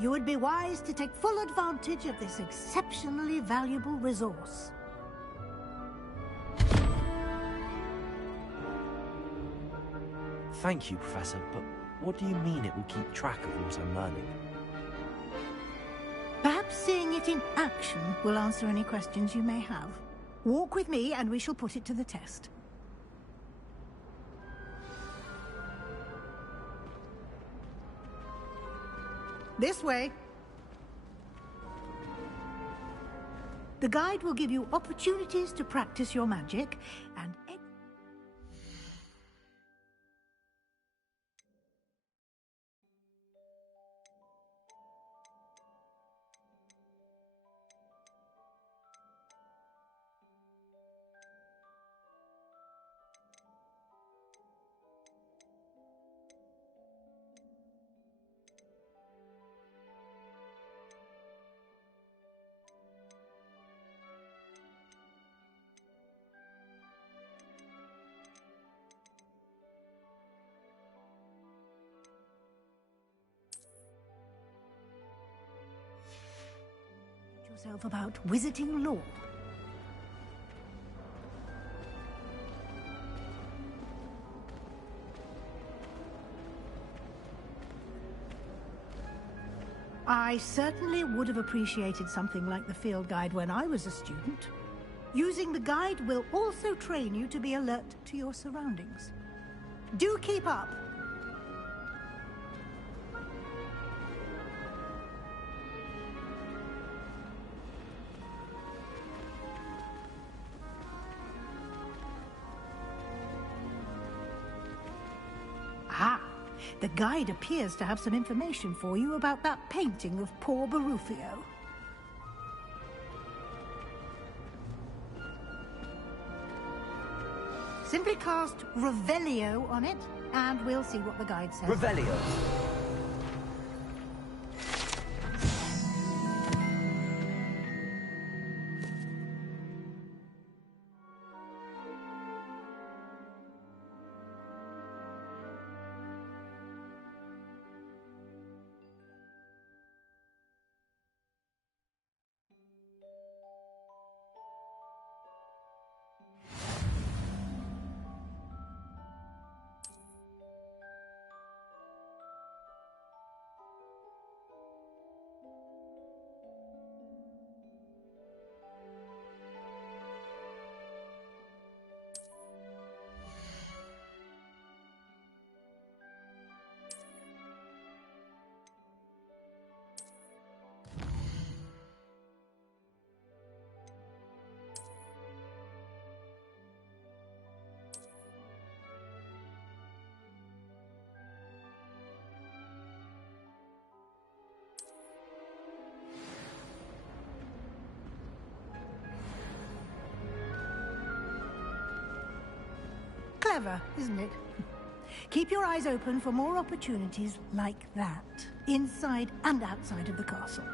You would be wise to take full advantage of this exceptionally valuable resource. Thank you, Professor, but what do you mean it will keep track of what I'm learning? Perhaps seeing it in action will answer any questions you may have. Walk with me and we shall put it to the test. This way. The guide will give you opportunities to practice your magic and... yourself about wizarding lore. I certainly would have appreciated something like the field guide when I was a student. Using the guide will also train you to be alert to your surroundings. Do keep up! Ah, the guide appears to have some information for you about that painting of poor Barufio. Simply cast Revelio on it, and we'll see what the guide says. Revelio. Clever, isn't it? Keep your eyes open for more opportunities like that, inside and outside of the castle.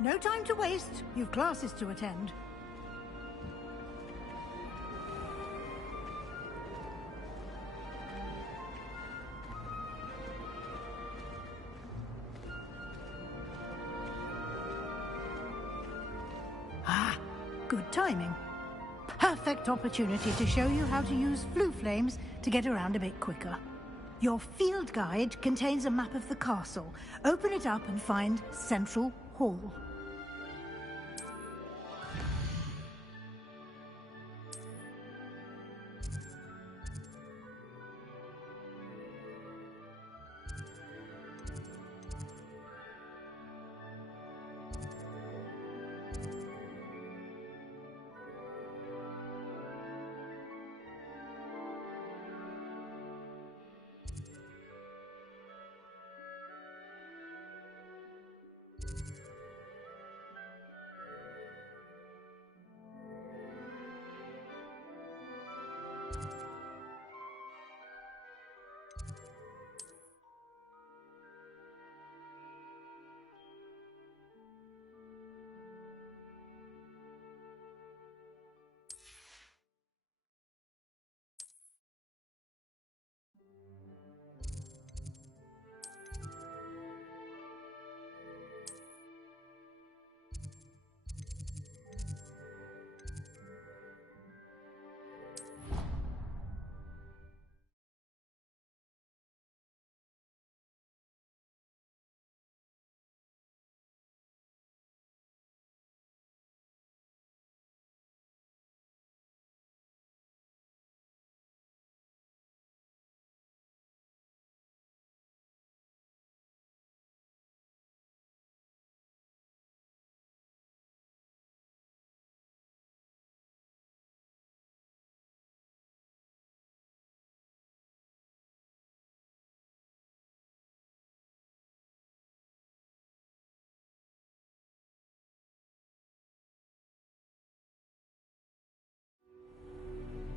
No time to waste. You've classes to attend. Ah, good timing. perfect opportunity to show you how to use flue flames to get around a bit quicker. Your field guide contains a map of the castle. Open it up and find Central Hall.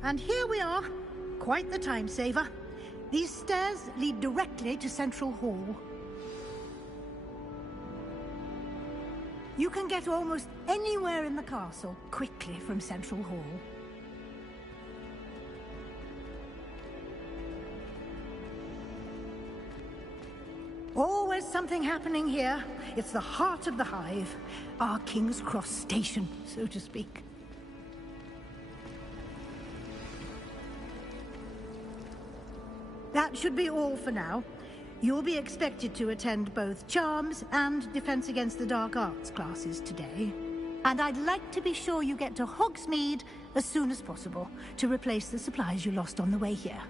And here we are. Quite the time saver. These stairs lead directly to Central Hall. You can get almost anywhere in the castle quickly from Central Hall. Always something happening here. It's the heart of the hive. Our King's Cross station, so to speak. That should be all for now. You'll be expected to attend both Charms and Defense Against the Dark Arts classes today. And I'd like to be sure you get to Hogsmeade as soon as possible to replace the supplies you lost on the way here.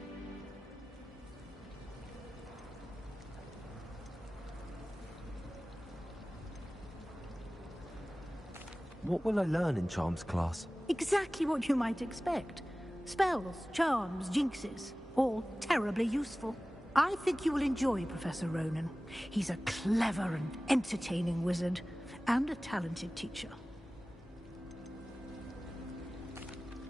What will I learn in Charms class? Exactly what you might expect. Spells, charms, jinxes, all terribly useful. I think you will enjoy Professor Ronan. He's a clever and entertaining wizard, and a talented teacher.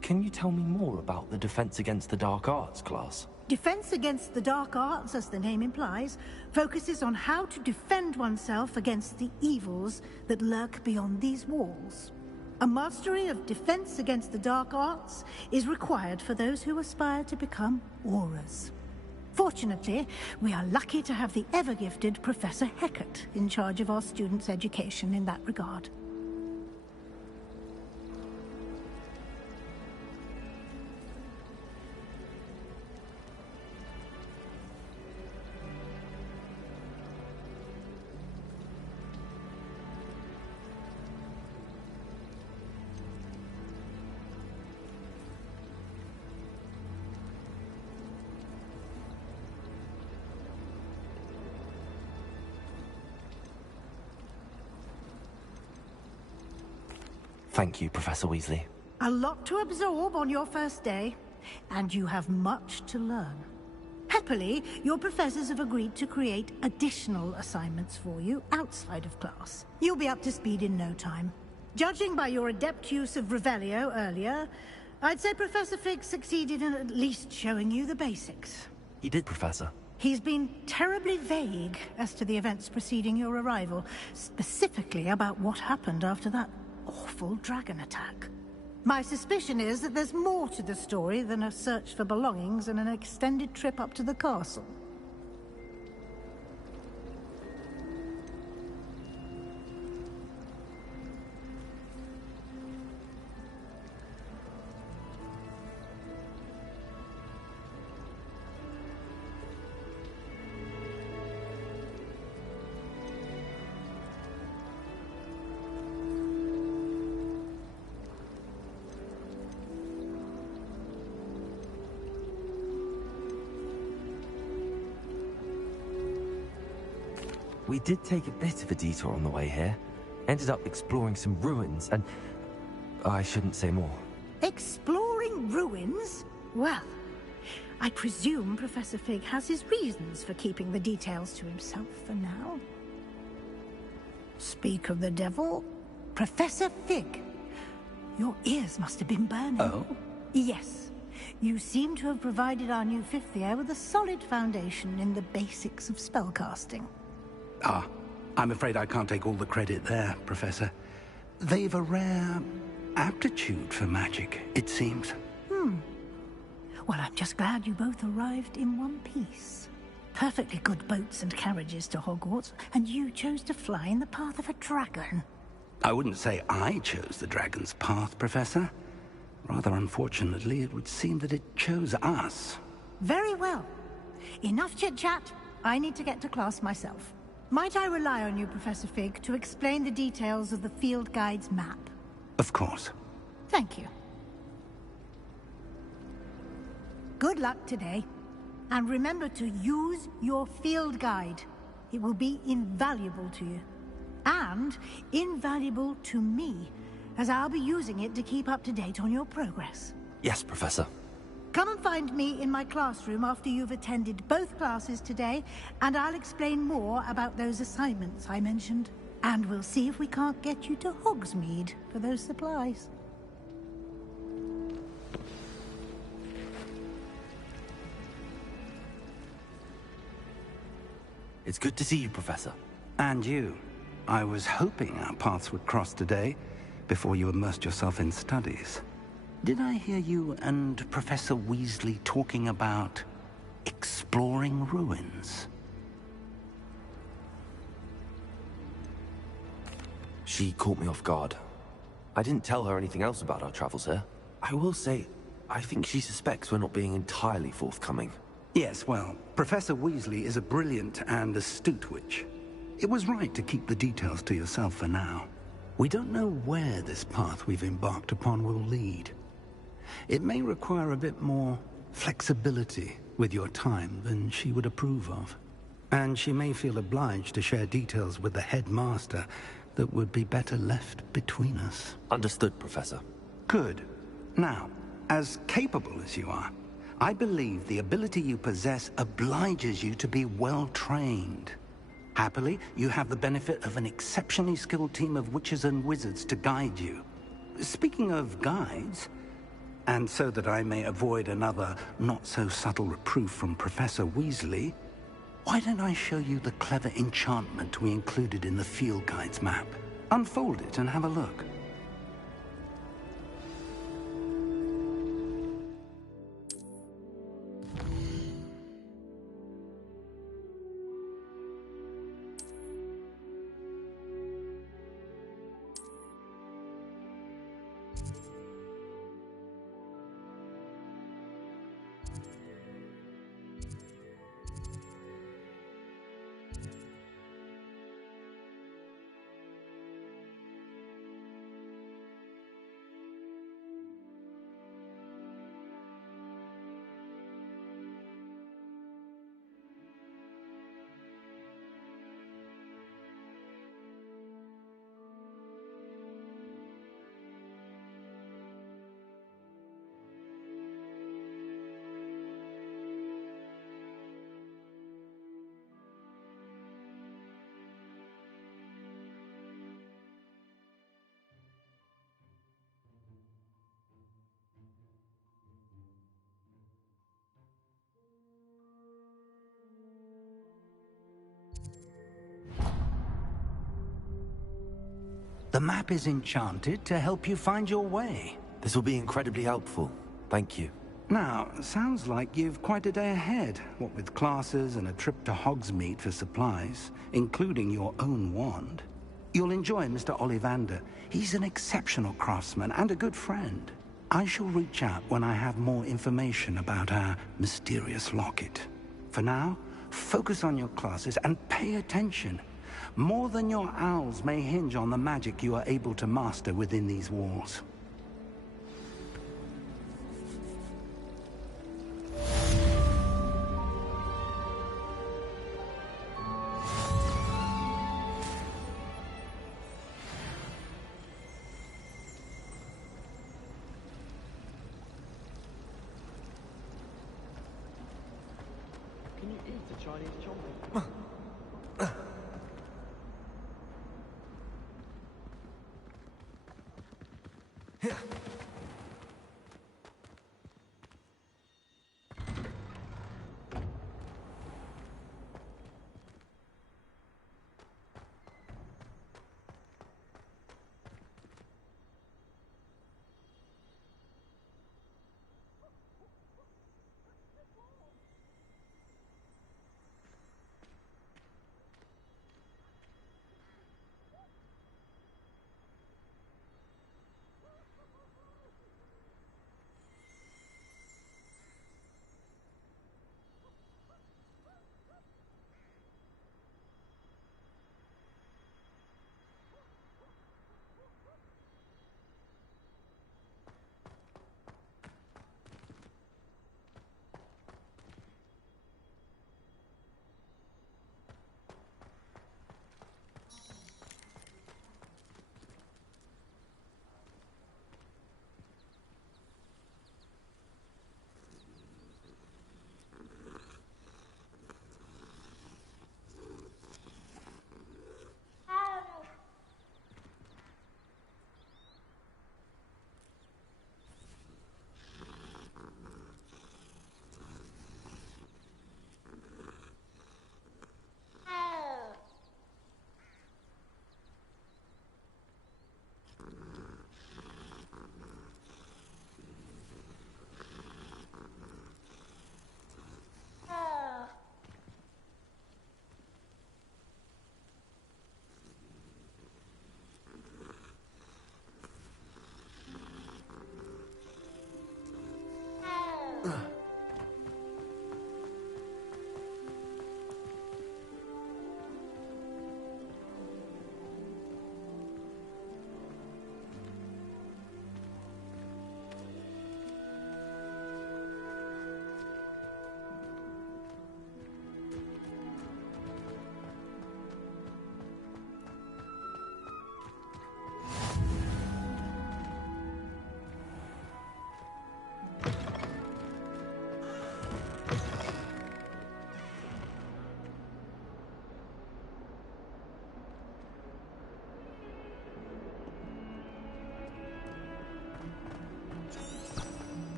Can you tell me more about the Defense Against the Dark Arts class? Defense Against the Dark Arts, as the name implies, focuses on how to defend oneself against the evils that lurk beyond these walls. A mastery of Defense Against the Dark Arts is required for those who aspire to become Aurors. Fortunately, we are lucky to have the ever-gifted Professor Hecat in charge of our students' education in that regard. Thank you, Professor Weasley. A lot to absorb on your first day, and you have much to learn. Happily, your professors have agreed to create additional assignments for you outside of class. You'll be up to speed in no time. Judging by your adept use of Revelio earlier, I'd say Professor Fig succeeded in at least showing you the basics. He did, Professor. He's been terribly vague as to the events preceding your arrival, specifically about what happened after that awful dragon attack. My suspicion is that there's more to the story than a search for belongings and an extended trip up to the castle. we did take a bit of a detour on the way here. Ended up exploring some ruins, and I shouldn't say more. Exploring ruins? Well, I presume Professor Fig has his reasons for keeping the details to himself for now. Speak of the devil, Professor Fig. Your ears must have been burning. Oh? Yes. You seem to have provided our new fifth year with a solid foundation in the basics of spellcasting. Ah, I'm afraid I can't take all the credit there, Professor. They've a rare aptitude for magic, it seems. Well, I'm just glad you both arrived in one piece. Perfectly good boats and carriages to Hogwarts, and you chose to fly in the path of a dragon. I wouldn't say I chose the dragon's path, Professor. Rather unfortunately, it would seem that it chose us. Very well. Enough chit-chat. I need to get to class myself. Might I rely on you, Professor Fig, to explain the details of the field guide's map? Of course. Thank you. Good luck today. And remember to use your field guide. It will be invaluable to you. And invaluable to me, as I'll be using it to keep up to date on your progress. Yes, Professor. Come and find me in my classroom after you've attended both classes today, and I'll explain more about those assignments I mentioned. And we'll see if we can't get you to Hogsmeade for those supplies. It's good to see you, Professor. And you. I was hoping our paths would cross today, before you immersed yourself in studies. Did I hear you and Professor Weasley talking about exploring ruins? She caught me off guard. I didn't tell her anything else about our travels here. I will say, I think she suspects we're not being entirely forthcoming. Yes, well, Professor Weasley is a brilliant and astute witch. It was right to keep the details to yourself for now. We don't know where this path we've embarked upon will lead. It may require a bit more flexibility with your time than she would approve of. And she may feel obliged to share details with the headmaster that would be better left between us. Understood, Professor. Good. Now, as capable as you are, I believe the ability you possess obliges you to be well-trained. Happily, you have the benefit of an exceptionally skilled team of witches and wizards to guide you. Speaking of guides, and so that I may avoid another not-so-subtle reproof from Professor Weasley, why don't I show you the clever enchantment we included in the field guide's map? Unfold it and have a look. The map is enchanted to help you find your way. This will be incredibly helpful. Thank you. Now, sounds like you've quite a day ahead, what with classes and a trip to Hogsmeade for supplies, including your own wand. You'll enjoy Mr. Ollivander. He's an exceptional craftsman and a good friend. I shall reach out when I have more information about our mysterious locket. For now, focus on your classes and pay attention. More than your owls may hinge on the magic you are able to master within these walls. Chinese chomping.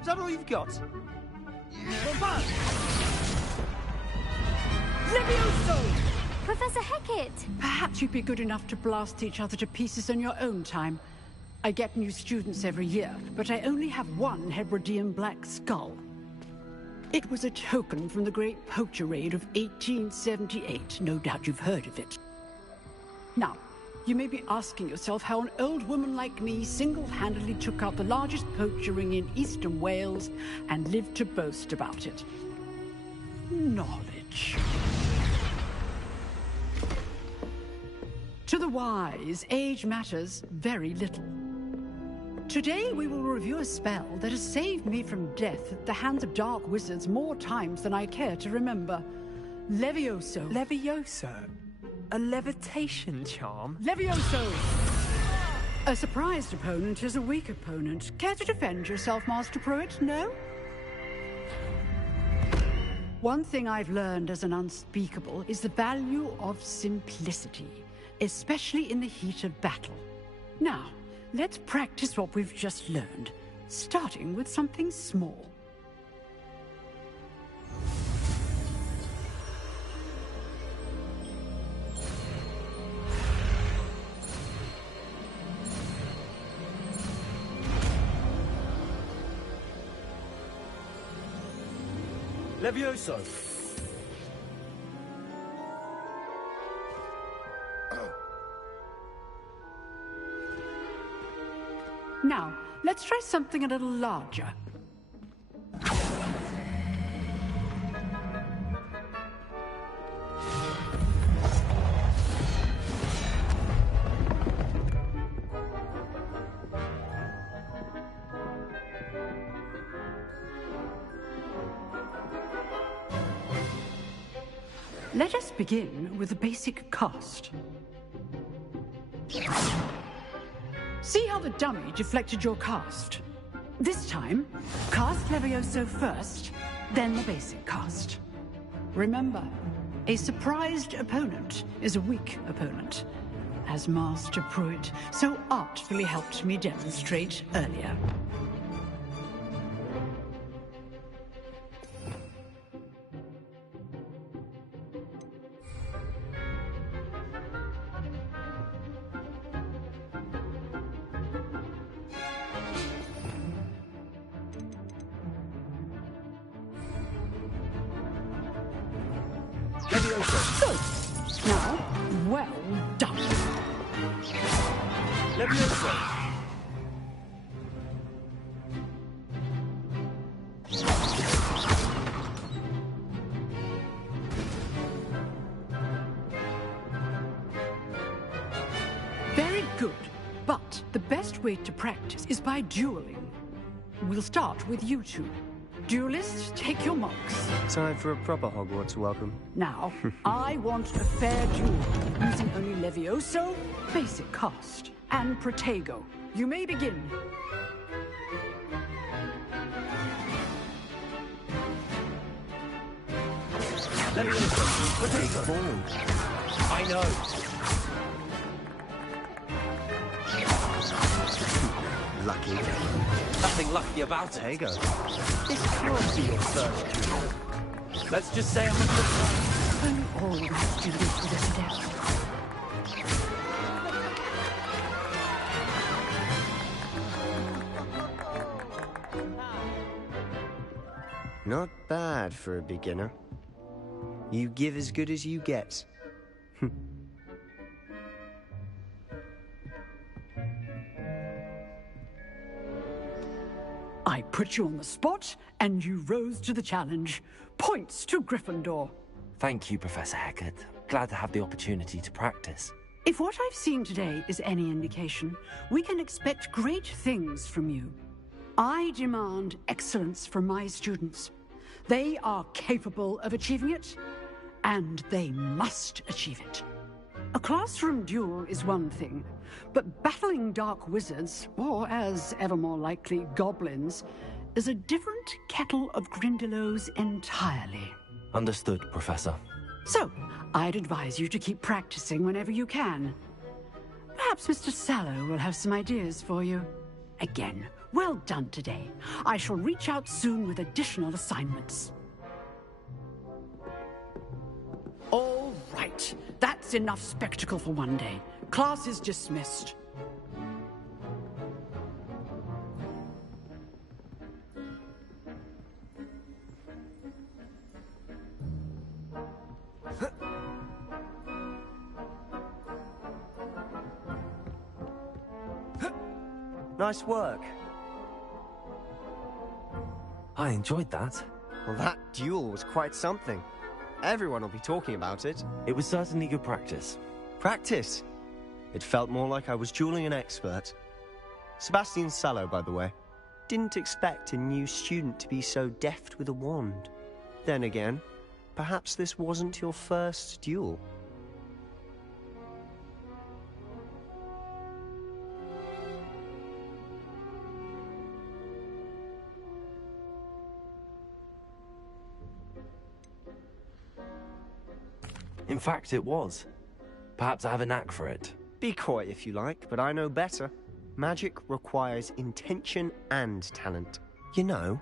Is that all you've got? Levioso! Professor Hecat! Perhaps you'd be good enough to blast each other to pieces in your own time. I get new students every year, but I only have one Hebridean black skull. It was a token from the Great Poacher Raid of 1878. No doubt you've heard of it. Now, you may be asking yourself how an old woman like me single-handedly took out the largest poacher ring in eastern Wales and lived to boast about it. Knowledge. To the wise, age matters very little. Today we will review a spell that has saved me from death at the hands of dark wizards more times than I care to remember. Levioso. Levioso? A levitation charm? Levioso! A surprised opponent is a weak opponent. Care to defend yourself, Master Pruitt? No? One thing I've learned as an unspeakable is the value of simplicity, especially in the heat of battle. Now, let's practice what we've just learned, starting with something small. Levioso! Now, let's try something a little larger. Let us begin with the basic cast. See how the dummy deflected your cast? This time, cast Levioso first, then the basic cast. Remember, a surprised opponent is a weak opponent, as Master Pruitt so artfully helped me demonstrate earlier. Good. Now, well done. Levioso. Very good. But the best way to practice is by dueling. We'll start with you two. Duelists, take your marks. Time for a proper Hogwarts welcome. Now, I want a fair duel, using only Levioso, basic cast, and Protego. You may begin. Levioso. Protego. I know. Lucky. Nothing lucky about it. Protego. This can't be your first duel. Let's just say I'm a good Only all right to live with us death. Not bad for a beginner. You give as good as you get. I put you on the spot, and you rose to the challenge. Points to Gryffindor. Thank you, Professor Hecat. Glad to have the opportunity to practice. If what I've seen today is any indication, we can expect great things from you. I demand excellence from my students. They are capable of achieving it, and they must achieve it. A classroom duel is one thing, but battling dark wizards, or as ever more likely, goblins, is a different kettle of Grindylows entirely. Understood, Professor. So, I'd advise you to keep practicing whenever you can. Perhaps Mr. Sallow will have some ideas for you. Again, well done today. I shall reach out soon with additional assignments. All right. That's enough spectacle for one day. Class is dismissed. Nice work. I enjoyed that. Well, that duel was quite something. Everyone will be talking about it. It was certainly good practice. Practice? It felt more like I was dueling an expert. Sebastian Sallow, by the way. Didn't expect a new student to be so deft with a wand. Then again, perhaps this wasn't your first duel. In fact, it was. Perhaps I have a knack for it. Be coy if you like, but I know better. Magic requires intention and talent. You know,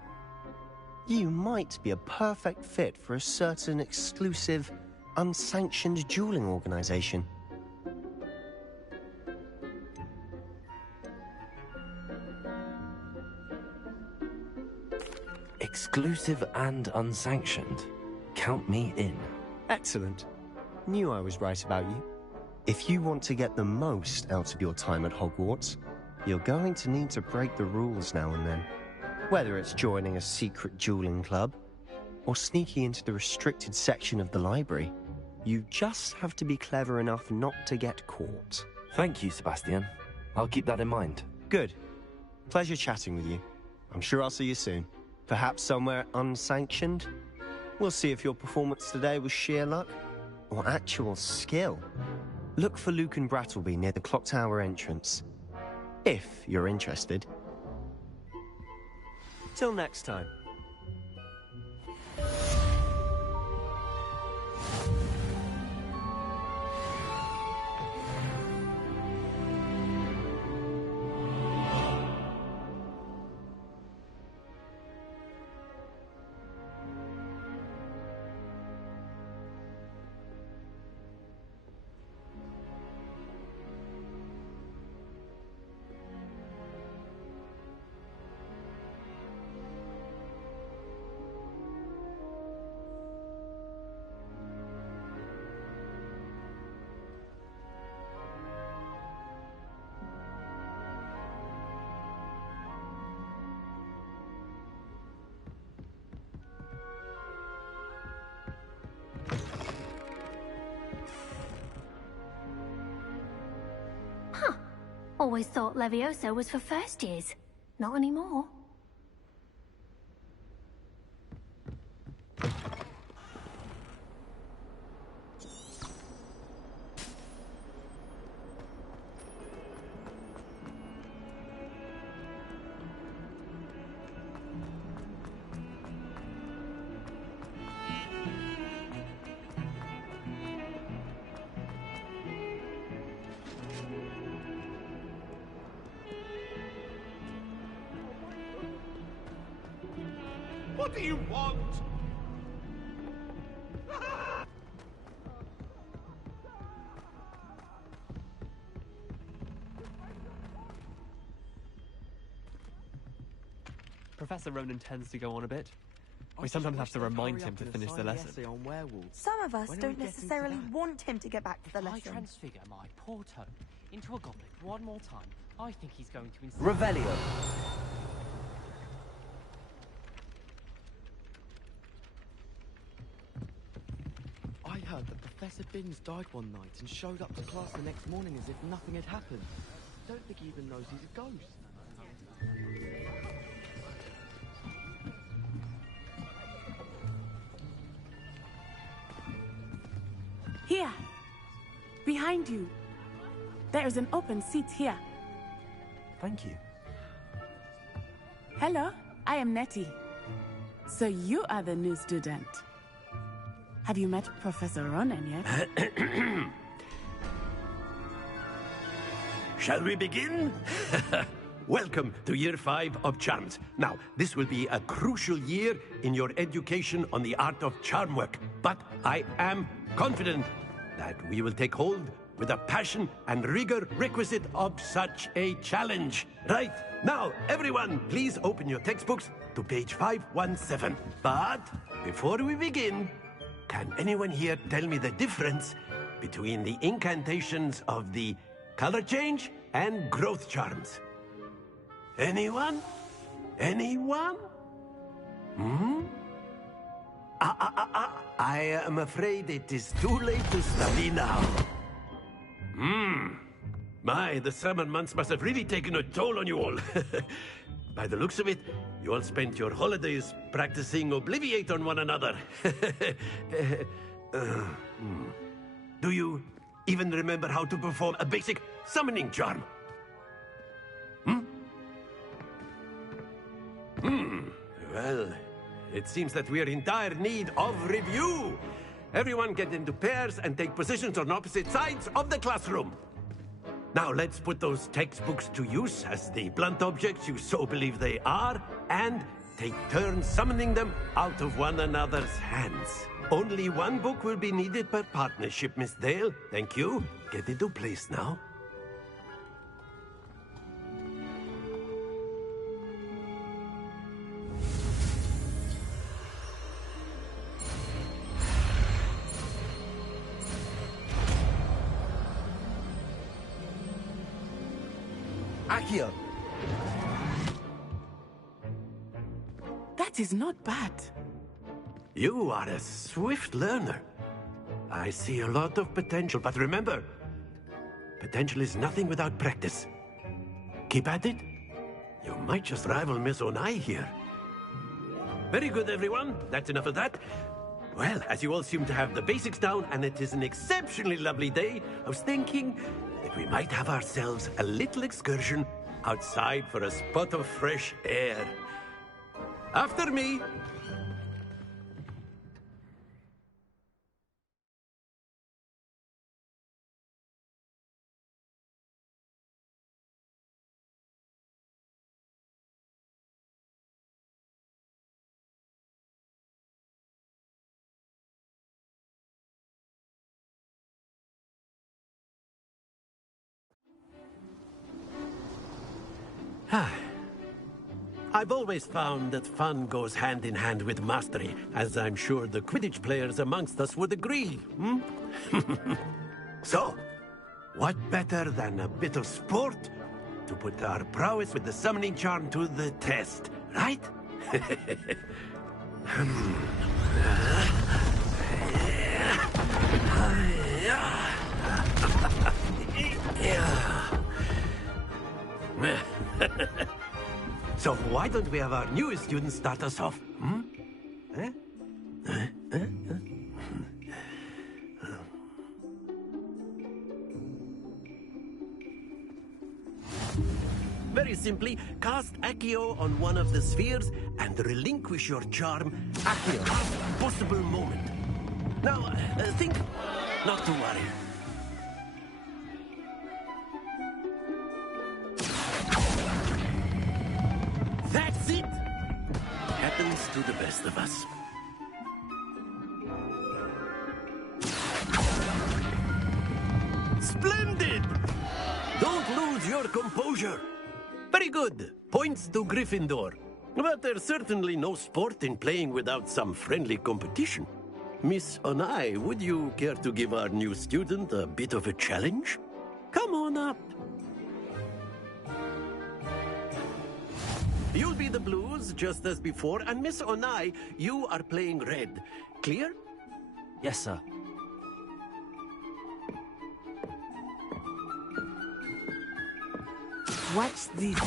you might be a perfect fit for a certain exclusive, unsanctioned dueling organization. Exclusive and unsanctioned. Count me in. Excellent. Knew I was right about you. If you want to get the most out of your time at Hogwarts, You're going to need to break the rules now and then. Whether it's joining a secret dueling club, or sneaking into the restricted section of the library, you just have to be clever enough not to get caught. Thank you, Sebastian. I'll keep that in mind. Good. Pleasure chatting with you. I'm sure I'll see you soon. Perhaps somewhere unsanctioned? We'll see if your performance today was sheer luck or actual skill. Look for Luke and Brattleby near the clock tower entrance. If you're interested. Till next time. Always thought Levioso was for first years. Not anymore. What do you want? Professor Ronan tends to go on a bit. We sometimes have to remind him to finish the lesson. Some of us don't necessarily want him to get back to the lesson. If I transfigure my poor toe into a goblet one more time, I think he's going to insist. Revelio. I heard that Professor Binns died one night and showed up to class the next morning as if nothing had happened. Don't think he even knows he's a ghost. Here. Behind you. There is an open seat here. Thank you. Hello, I am Nettie. So you are the new student. Have you met Professor Ronan yet? Shall we begin? Welcome to Year 5 of Charms. Now, this will be a crucial year in your education on the art of charm work, but I am confident that we will take hold with the passion and rigor requisite of such a challenge. Right, now, everyone, please open your textbooks to page 517. But before we begin, can anyone here tell me the difference between the incantations of the color change and growth charms? Anyone? Anyone? I am afraid it is too late to study now. My, the summer months must have really taken a toll on you all. By the looks of it, you all spent your holidays practicing Obliviate on one another. Do you even remember how to perform a basic summoning charm? Well, it seems that we are in dire need of review. Everyone get into pairs and take positions on opposite sides of the classroom. Now let's put those textbooks to use as the blunt objects you so believe they are, and take turns summoning them out of one another's hands. Only one book will be needed per partnership, Miss Dale. Thank you. Get into place now. Accio! That is not bad. You are a swift learner. I see a lot of potential, but remember, potential is nothing without practice. Keep at it. You might just rival Miss Onai here. Very good, everyone. That's enough of that. Well, as you all seem to have the basics down, and it is an exceptionally lovely day, I was thinking that we might have ourselves a little excursion outside for a spot of fresh air. After me. I've always found that fun goes hand in hand with mastery, as I'm sure the Quidditch players amongst us would agree. So, what better than a bit of sport to put our prowess with the summoning charm to the test, right? So why don't we have our newest student start us off? Very simply, cast Accio on one of the spheres and relinquish your charm at your last possible moment. Now, think, not to worry. That's it! Happens to the best of us. Splendid! Don't lose your composure. Very good. Points to Gryffindor. But there's certainly no sport in playing without some friendly competition. Miss Onai, would you care to give our new student a bit of a challenge? Come on up. You'll be the blues, just as before, and Miss Onai, you are playing red. Clear? Yes, sir. Watch this.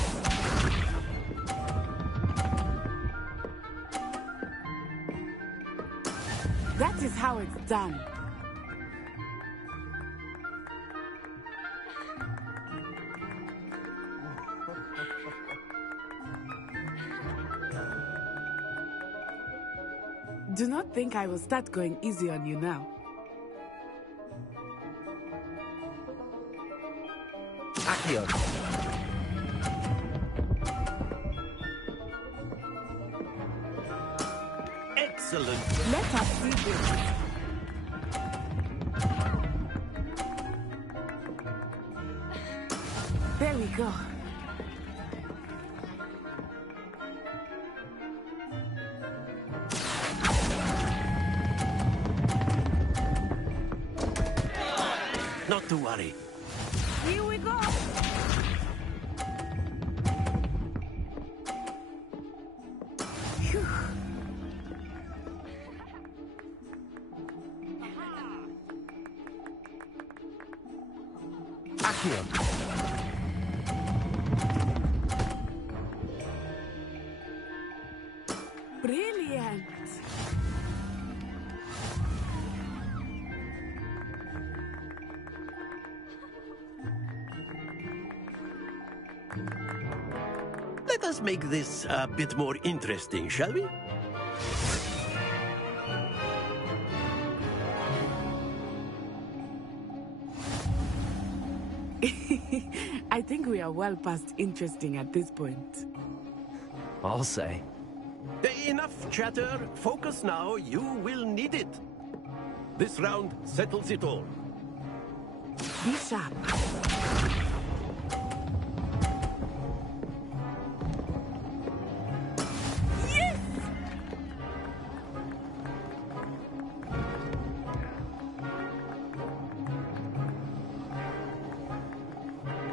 That is how it's done. Do not think I will start going easy on you now. Accio! Excellent. Let us see this. There we go. Not to worry. Here we go. Phew. Accio! Brilliant. Let us make this a bit more interesting, shall we? I think we are well past interesting at this point. I'll say. Enough chatter. Focus now. You will need it. This round settles it all. Be sharp. Yes!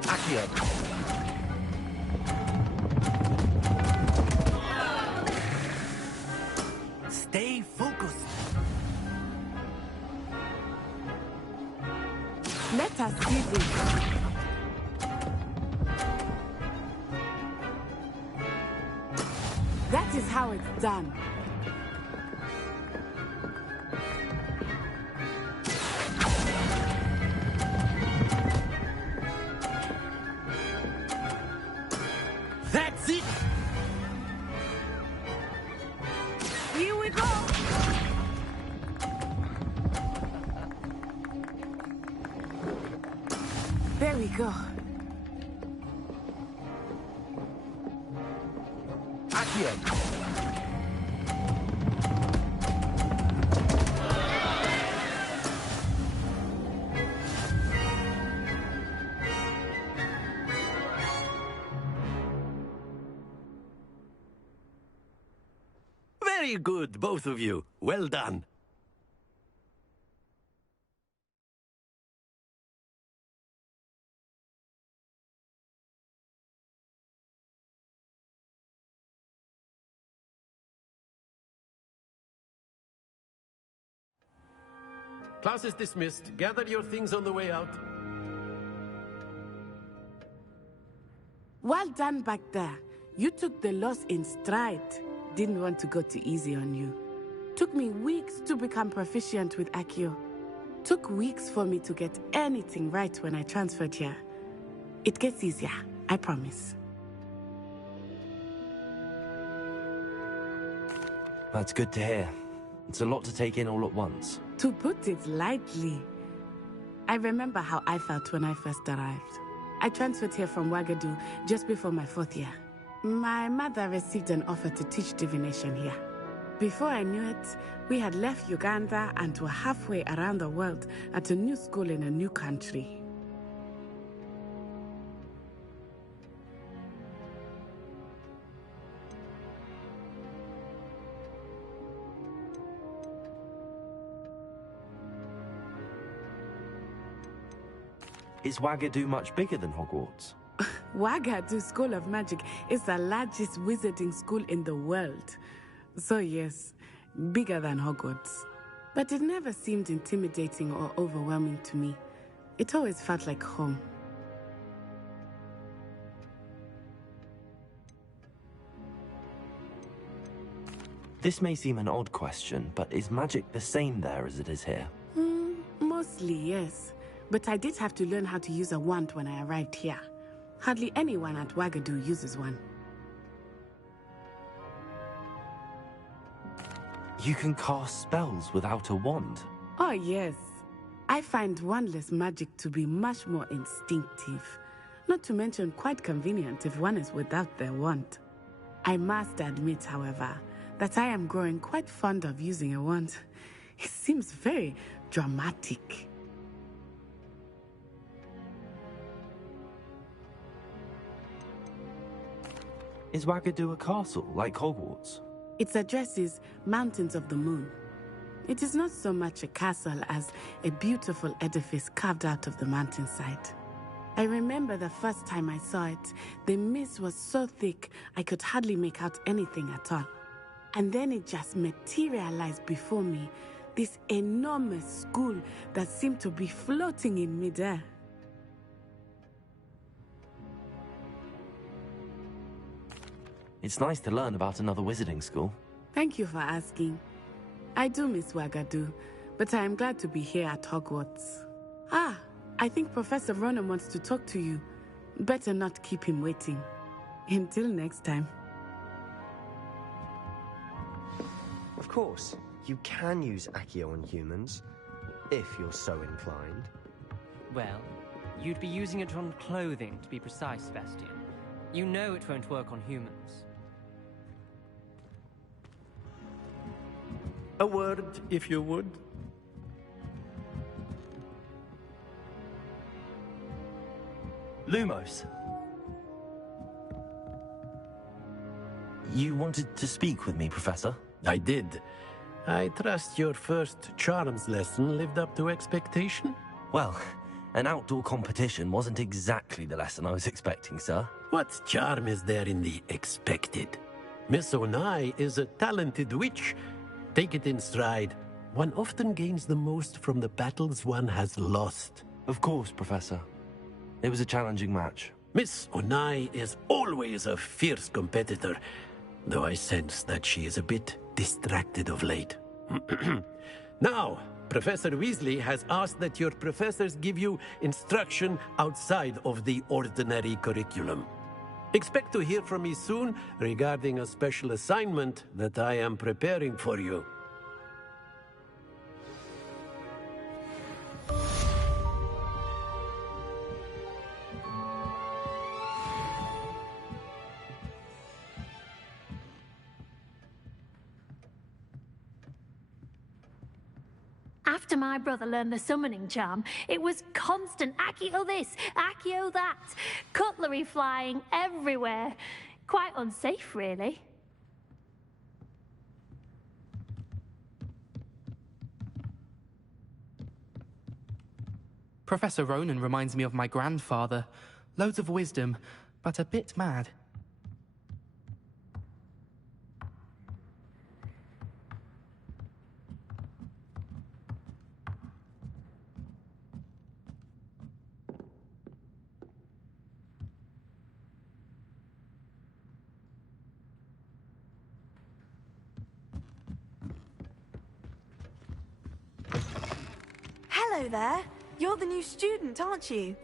Accio! Let us see this. That is how it's done. That's it! Here we go! There we go. Accio! Very good, both of you. Well done. Class is dismissed. Gather your things on the way out. Well done back there. You took the loss in stride. Didn't want to go too easy on you. Took me weeks to become proficient with Accio. Took weeks for me to get anything right when I transferred here. It gets easier, I promise. That's good to hear. It's a lot to take in all at once. To put it lightly, I remember how I felt when I first arrived. I transferred here from Wagadu just before my 4th year. My mother received an offer to teach divination here. Before I knew it, we had left Uganda and were halfway around the world at a new school in a new country. Is Wagadu much bigger than Hogwarts? Wagadu School of Magic is the largest wizarding school in the world. So yes, bigger than Hogwarts. But it never seemed intimidating or overwhelming to me. It always felt like home. This may seem an odd question, but is magic the same there as it is here? Mostly, yes. But I did have to learn how to use a wand when I arrived here. Hardly anyone at Wagadu uses one. You can cast spells without a wand? Oh, yes. I find wandless magic to be much more instinctive. Not to mention quite convenient if one is without their wand. I must admit, however, that I am growing quite fond of using a wand. It seems very dramatic. Is Wagadu a castle, like Hogwarts? Its address is Mountains of the Moon. It is not so much a castle as a beautiful edifice carved out of the mountainside. I remember the first time I saw it, the mist was so thick I could hardly make out anything at all. And then it just materialized before me, this enormous school that seemed to be floating in midair. It's nice to learn about another wizarding school. Thank you for asking. I do miss Wagadu, but I am glad to be here at Hogwarts. I think Professor Ronan wants to talk to you. Better not keep him waiting. Until next time. Of course, you can use Accio on humans, if you're so inclined. Well, you'd be using it on clothing, to be precise, Sebastian. You know it won't work on humans. A word, if you would. Lumos. You wanted to speak with me, Professor? I did. I trust your first charms lesson lived up to expectation? Well, an outdoor competition wasn't exactly the lesson I was expecting, sir. What charm is there in the expected? Miss Onai is a talented witch. Take it in stride. One often gains the most from the battles one has lost. Of course, Professor. It was a challenging match. Miss Onai is always a fierce competitor, though I sense that she is a bit distracted of late. Now, Professor Weasley has asked that your professors give you instruction outside of the ordinary curriculum. Expect to hear from me soon regarding a special assignment that I am preparing for you. After my brother learned the summoning charm, it was constant Accio this, Accio that, cutlery flying everywhere. Quite unsafe, really. Professor Ronan reminds me of my grandfather. Loads of wisdom, but a bit mad. Hello there. You're the new student, aren't you?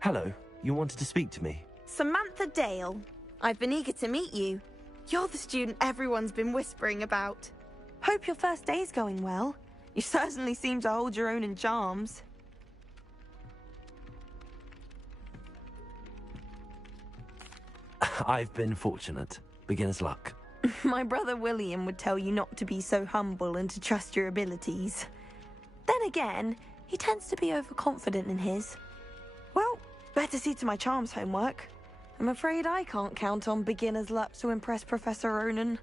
Hello. You wanted to speak to me? Samantha Dale. I've been eager to meet you. You're the student everyone's been whispering about. Hope your first day's going well. You certainly seem to hold your own in charms. I've been fortunate. Beginner's luck. My brother William would tell you not to be so humble and to trust your abilities. Then again, he tends to be overconfident in his. Well, better see to my charms homework. I'm afraid I can't count on beginner's luck to impress Professor Ronan.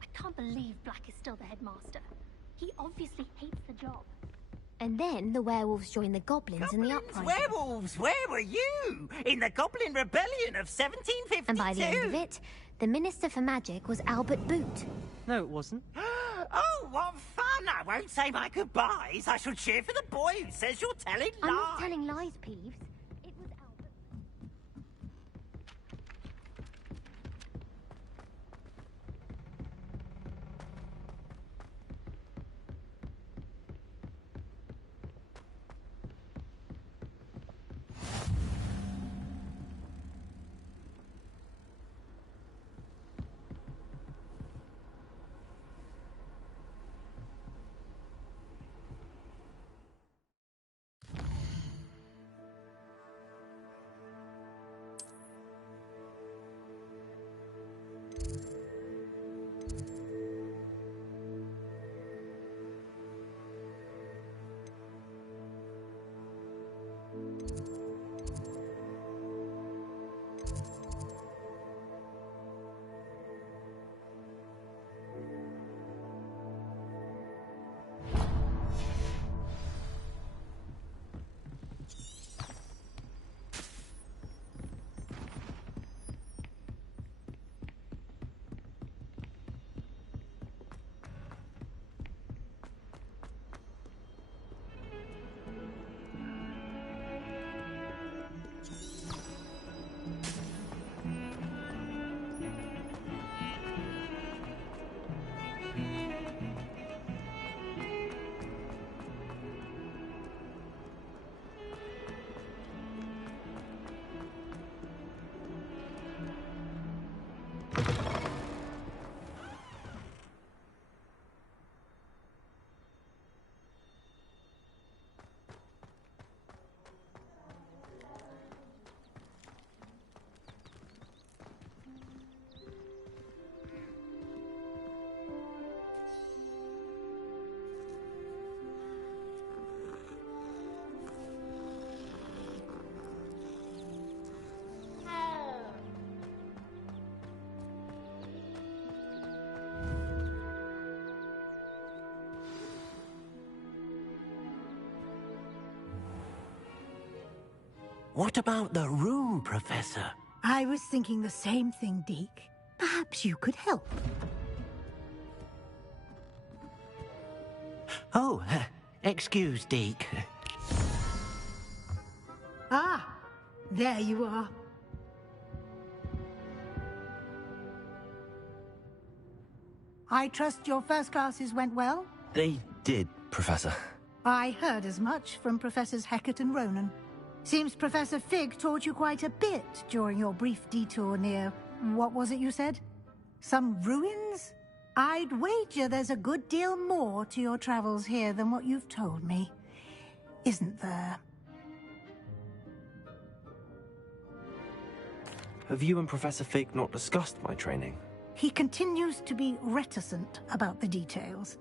I can't believe Black is still the headmaster. He obviously hates the job. And then the werewolves joined the goblins in the uprising. Werewolves, where were you? In the Goblin Rebellion of 1752. And by the end of it, the Minister for Magic was Albert Boot. No, it wasn't. Oh, what fun! I won't say my goodbyes. I shall cheer for the boy who says you're telling lies. I'm not telling lies, Peeves. It was Albert. What about the room, Professor? I was thinking the same thing, Deke. Perhaps you could help. Oh, excuse, Deke. Ah, there you are. I trust your first classes went well? They did, Professor. I heard as much from Professors Hecat and Ronan. Seems Professor Fig taught you quite a bit during your brief detour near... what was it you said? Some ruins? I'd wager there's a good deal more to your travels here than what you've told me. Isn't there? Have you and Professor Fig not discussed my training? He continues to be reticent about the details,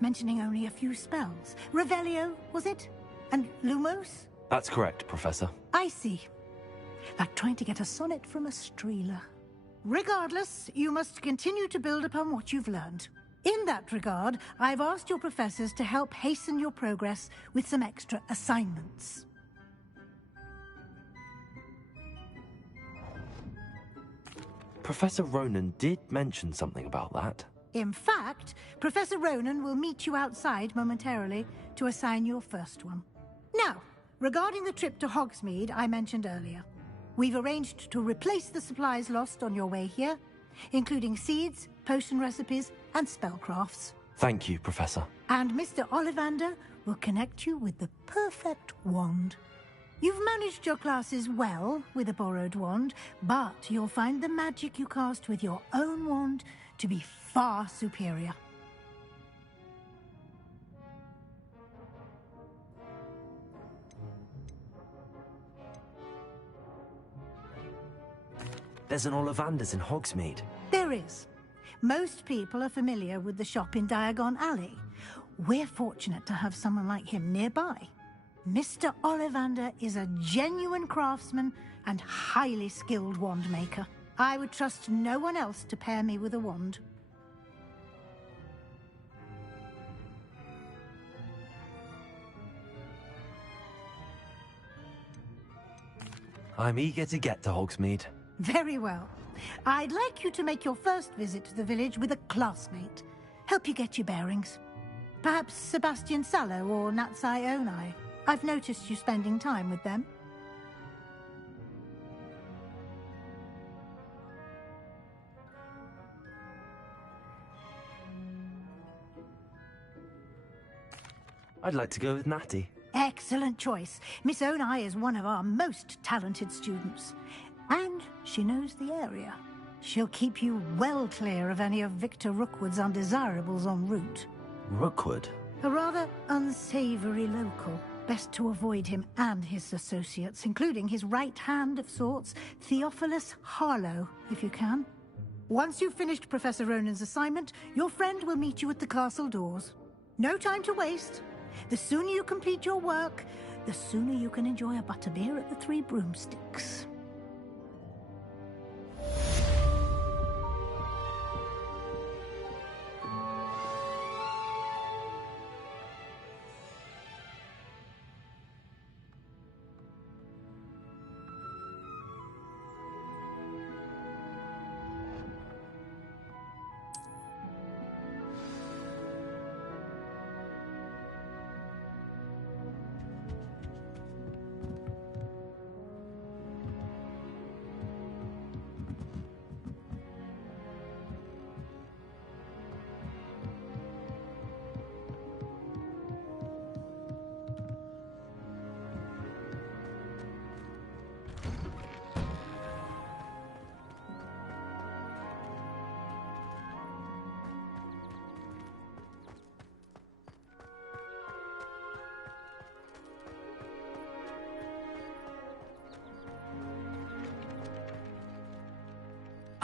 mentioning only a few spells. Revelio, was it? And Lumos? That's correct, Professor. I see. Like trying to get a sonnet from a streeler. Regardless, you must continue to build upon what you've learned. In that regard, I've asked your professors to help hasten your progress with some extra assignments. Professor Ronan did mention something about that. In fact, Professor Ronan will meet you outside momentarily to assign your first one. Now, regarding the trip to Hogsmeade I mentioned earlier, we've arranged to replace the supplies lost on your way here, including seeds, potion recipes, and spellcrafts. Thank you, Professor. And Mr. Ollivander will connect you with the perfect wand. You've managed your classes well with a borrowed wand, but you'll find the magic you cast with your own wand to be far superior. There's an Ollivander's in Hogsmeade. There is. Most people are familiar with the shop in Diagon Alley. We're fortunate to have someone like him nearby. Mr. Ollivander is a genuine craftsman and highly skilled wand maker. I would trust no one else to pair me with a wand. I'm eager to get to Hogsmeade. Very well. I'd like you to make your first visit to the village with a classmate. Help you get your bearings. Perhaps Sebastian Sallow or Natsai Onai. I've noticed you spending time with them. I'd like to go with Natty. Excellent choice. Miss Onai is one of our most talented students. And she knows the area. She'll keep you well clear of any of Victor Rookwood's undesirables en route. Rookwood? A rather unsavory local. Best to avoid him and his associates, including his right hand of sorts, Theophilus Harlow, if you can. Once you've finished Professor Ronan's assignment, your friend will meet you at the castle doors. No time to waste. The sooner you complete your work, the sooner you can enjoy a butterbeer at the Three Broomsticks.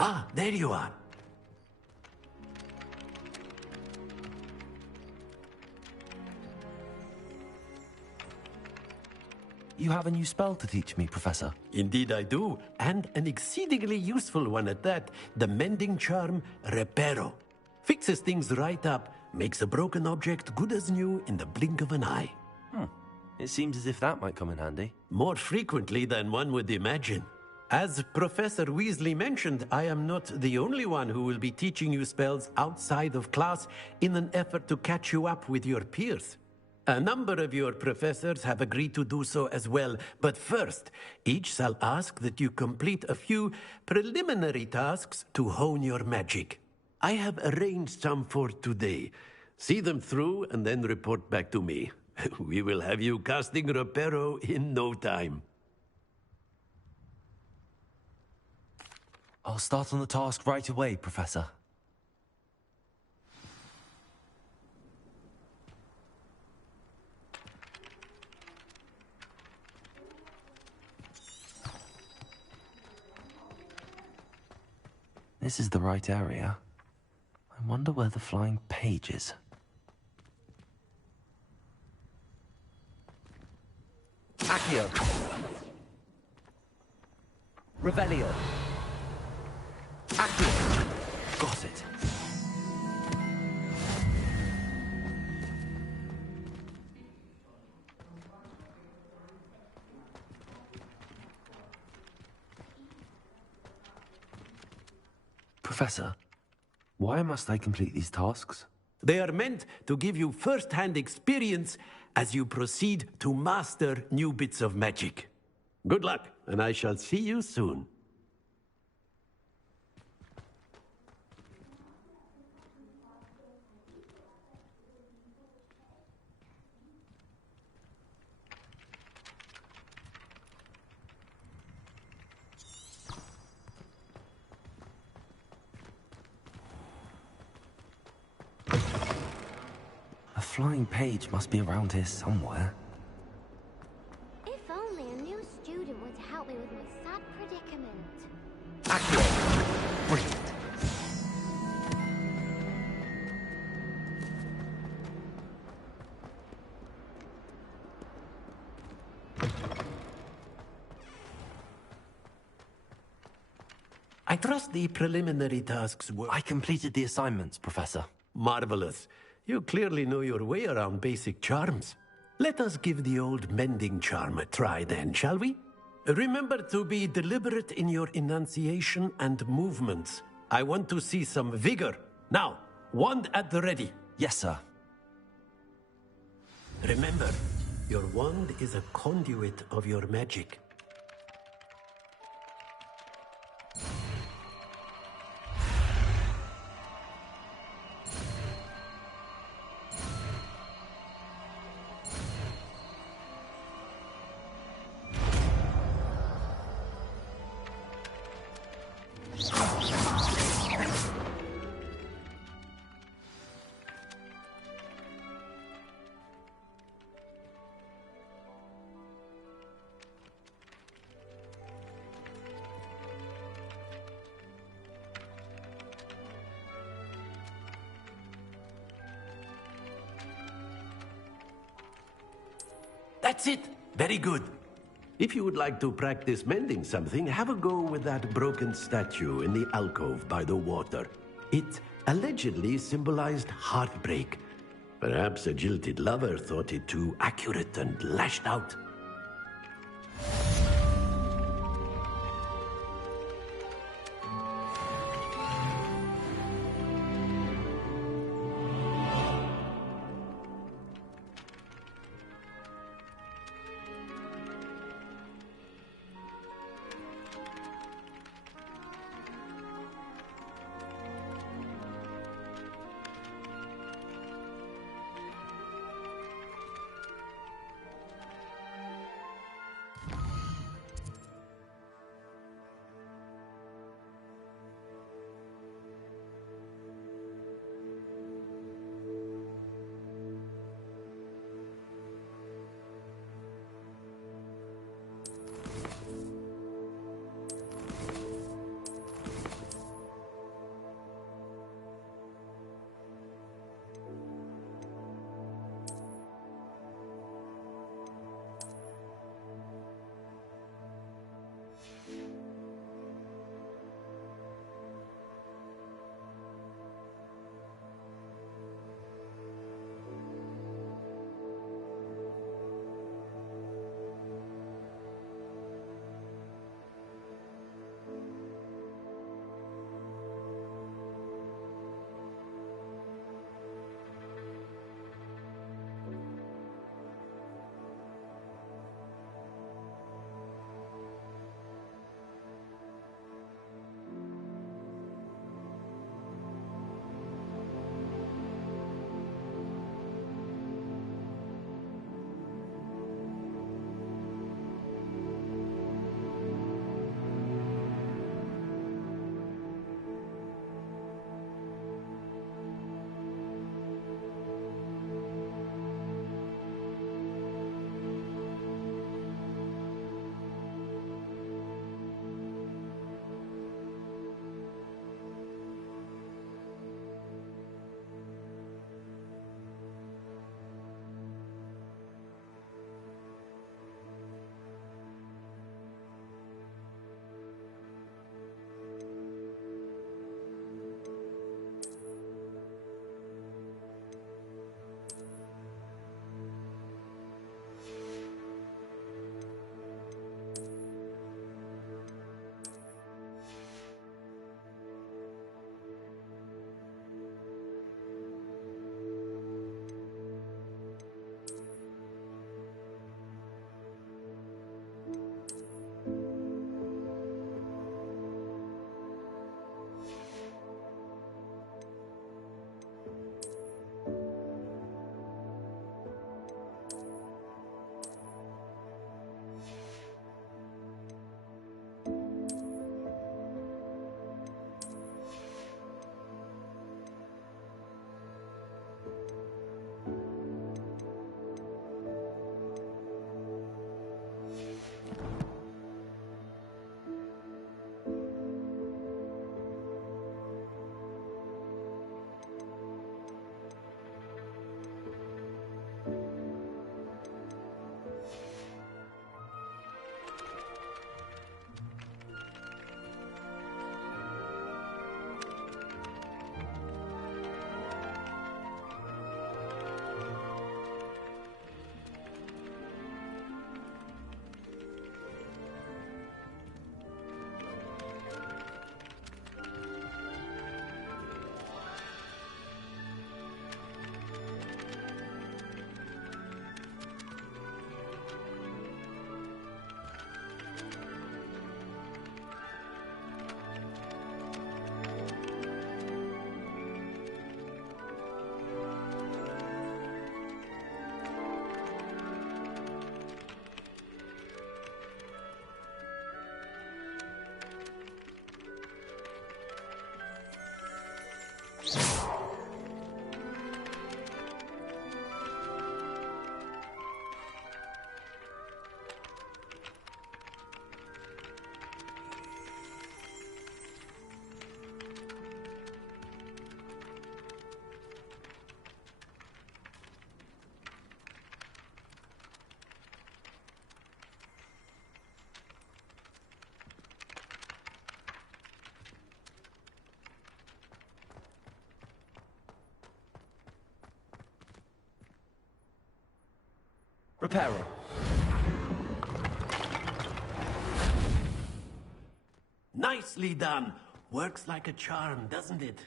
Ah, there you are. You have a new spell to teach me, Professor. Indeed I do, and an exceedingly useful one at that. The mending charm, Reparo. Fixes things right up, makes a broken object good as new in the blink of an eye. It seems as if that might come in handy. More frequently than one would imagine. As Professor Weasley mentioned, I am not the only one who will be teaching you spells outside of class in an effort to catch you up with your peers. A number of your professors have agreed to do so as well, but first, each shall ask that you complete a few preliminary tasks to hone your magic. I have arranged some for today. See them through and then report back to me. We will have you casting Reparo in no time. I'll start on the task right away, Professor. This is the right area. I wonder where the flying page is. Accio! Revelio! Accio! Got it. Professor, why must I complete these tasks? They are meant to give you first-hand experience as you proceed to master new bits of magic. Good luck, and I shall see you soon. A flying page must be around here somewhere. If only a new student were to help me with my sad predicament. Accio! Brilliant. I trust the preliminary tasks were... I completed the assignments, Professor. Marvelous. You clearly know your way around basic charms. Let us give the old mending charm a try then, shall we? Remember to be deliberate in your enunciation and movements. I want to see some vigor. Now, wand at the ready. Yes, sir. Remember, your wand is a conduit of your magic. That's it. Very good. If you would like to practice mending something, have a go with that broken statue in the alcove by the water. It allegedly symbolized heartbreak. Perhaps a jilted lover thought it too accurate and lashed out. Reparo. Nicely done. Works like a charm, doesn't it?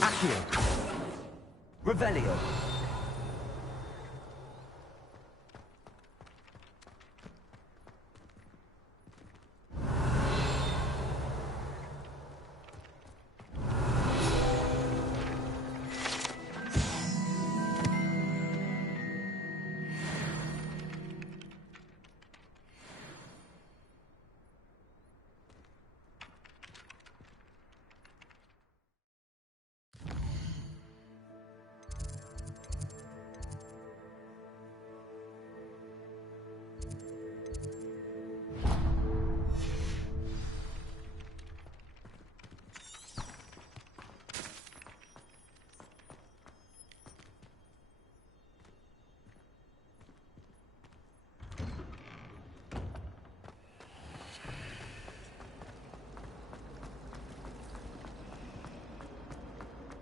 Accio. Revelio.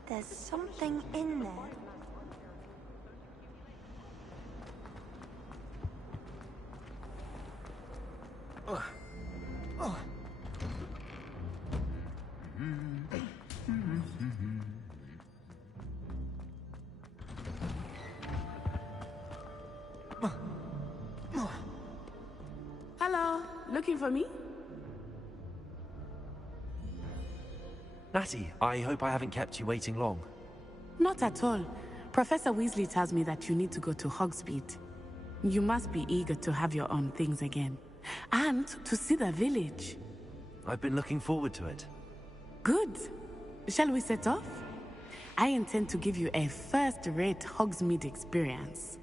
There's something in there. Hello, looking for me? Natty, I hope I haven't kept you waiting long. Not at all. Professor Weasley tells me that you need to go to Hogsmeade. You must be eager to have your own things again. And to see the village. I've been looking forward to it. Good. Shall we set off? I intend to give you a first-rate Hogsmeade experience.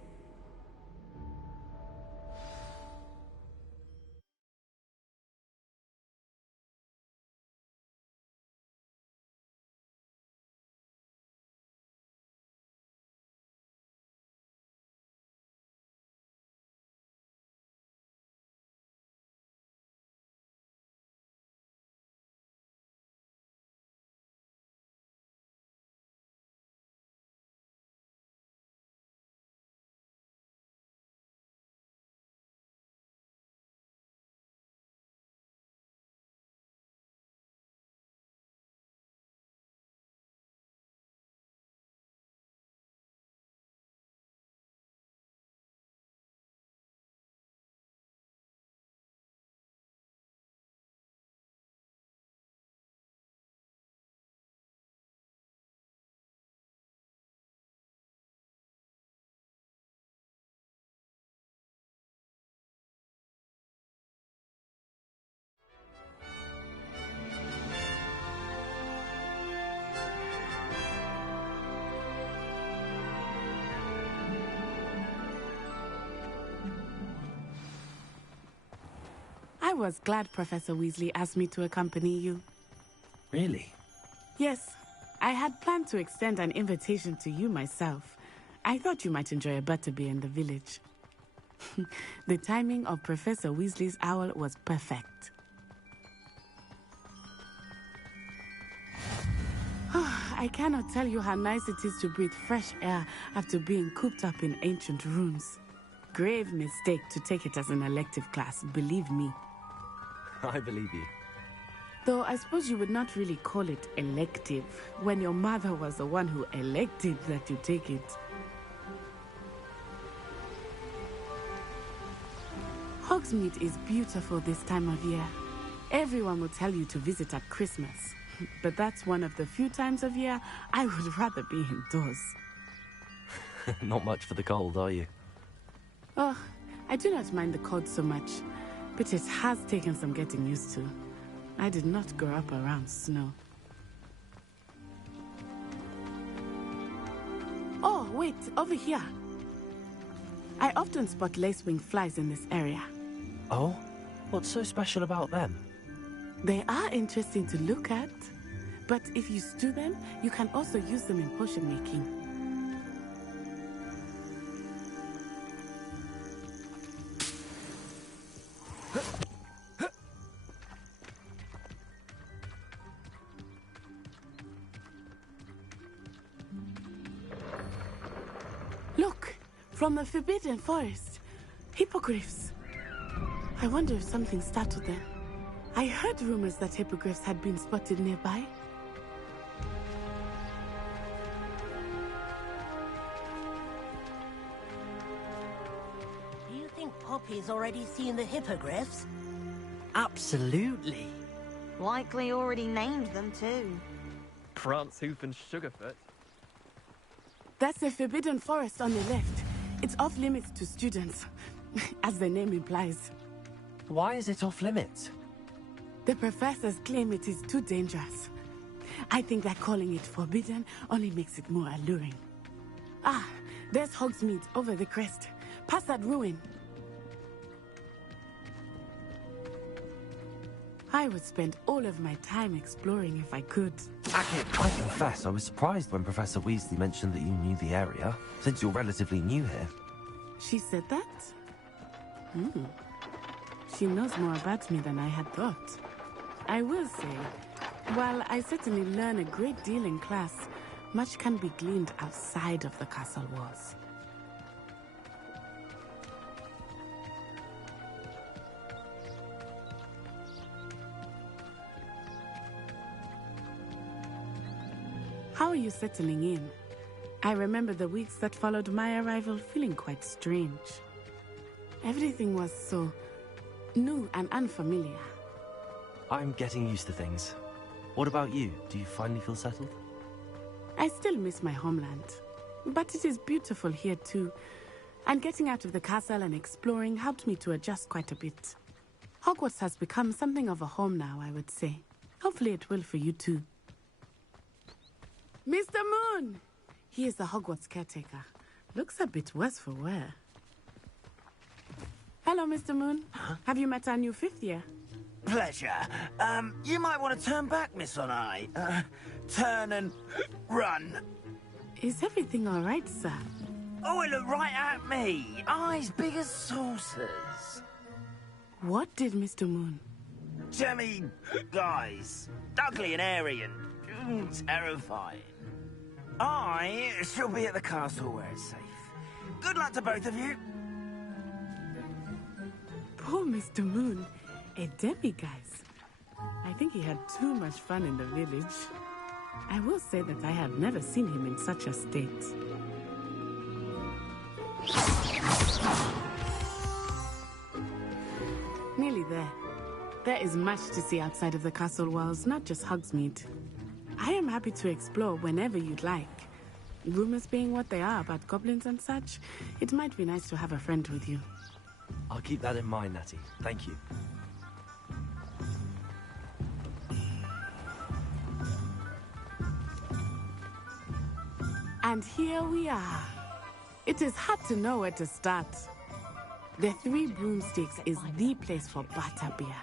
I was glad Professor Weasley asked me to accompany you. Really? Yes, I had planned to extend an invitation to you myself. I thought you might enjoy a butterbeer in the village. The timing of Professor Weasley's owl was perfect. I cannot tell you how nice it is to breathe fresh air after being cooped up in ancient rooms. Grave mistake to take it as an elective class, believe me. I believe you. Though I suppose you would not really call it elective when your mother was the one who elected that you take it. Hogsmeade is beautiful this time of year. Everyone will tell you to visit at Christmas. But that's one of the few times of year I would rather be indoors. Not much for the cold, are you? Oh, I do not mind the cold so much, but it has taken some getting used to. I did not grow up around snow. Oh, wait, over here. I often spot lacewing flies in this area. Oh? What's so special about them? They are interesting to look at, but if you stew them, you can also use them in potion making. Look, from the Forbidden Forest, hippogriffs. I wonder if something startled them. I heard rumors that hippogriffs had been spotted nearby. Do you think Poppy's already seen the hippogriffs? Absolutely. Likely already named them too. Prance, Hoof, and Sugarfoot. That's the Forbidden Forest on the left. It's off limits to students, as the name implies. Why is it off limits? The professors claim it is too dangerous. I think that calling it forbidden only makes it more alluring. Ah, there's Hogsmeade over the crest. Past that ruin. I would spend all of my time exploring if I could. I confess, I was surprised when Professor Weasley mentioned that you knew the area, since you're relatively new here. She said that? She knows more about me than I had thought. I will say, while I certainly learn a great deal in class, much can be gleaned outside of the castle walls. How are you settling in? I remember the weeks that followed my arrival feeling quite strange. Everything was so new and unfamiliar. I'm getting used to things. What about you? Do you finally feel settled? I still miss my homeland, but it is beautiful here too. And getting out of the castle and exploring helped me to adjust quite a bit. Hogwarts has become something of a home now, I would say. Hopefully it will for you too. Mr. Moon! He is the Hogwarts caretaker. Looks a bit worse for wear. Hello, Mr. Moon. Have you met our new 5th year? Pleasure. You might want to turn back, Miss On-Eye. Turn and run. Is everything all right, sir? Oh, it looked right at me. Eyes big as saucers. What did Mr. Moon? Jemmy guys. Ugly and airy and terrifying. I shall be at the castle where it's safe. Good luck to both of you. Poor Mr. Moon. A demiguise. I think he had too much fun in the village. I will say that I have never seen him in such a state. Nearly there. There is much to see outside of the castle walls, not just Hogsmeade. I am happy to explore whenever you'd like. Rumors being what they are about goblins and such, it might be nice to have a friend with you. I'll keep that in mind, Natty. Thank you. And here we are. It is hard to know where to start. The Three Broomsticks is the place for butterbeer.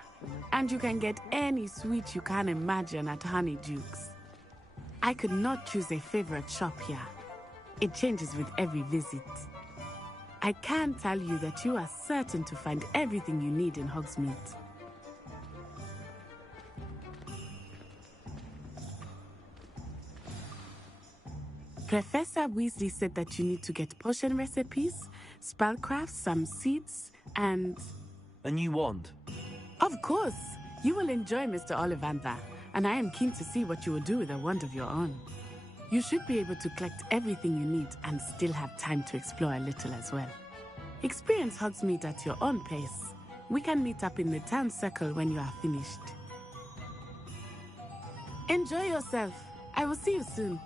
And you can get any sweet you can imagine at Honeydukes. I could not choose a favorite shop here. It changes with every visit. I can tell you that you are certain to find everything you need in Hogsmeade. Professor Weasley said that you need to get potion recipes, spellcraft, some seeds, and... A new wand? Of course! You will enjoy Mr. Ollivander, and I am keen to see what you will do with a wand of your own. You should be able to collect everything you need and still have time to explore a little as well. Experience Hogsmeade at your own pace. We can meet up in the town circle when you are finished. Enjoy yourself. I will see you soon.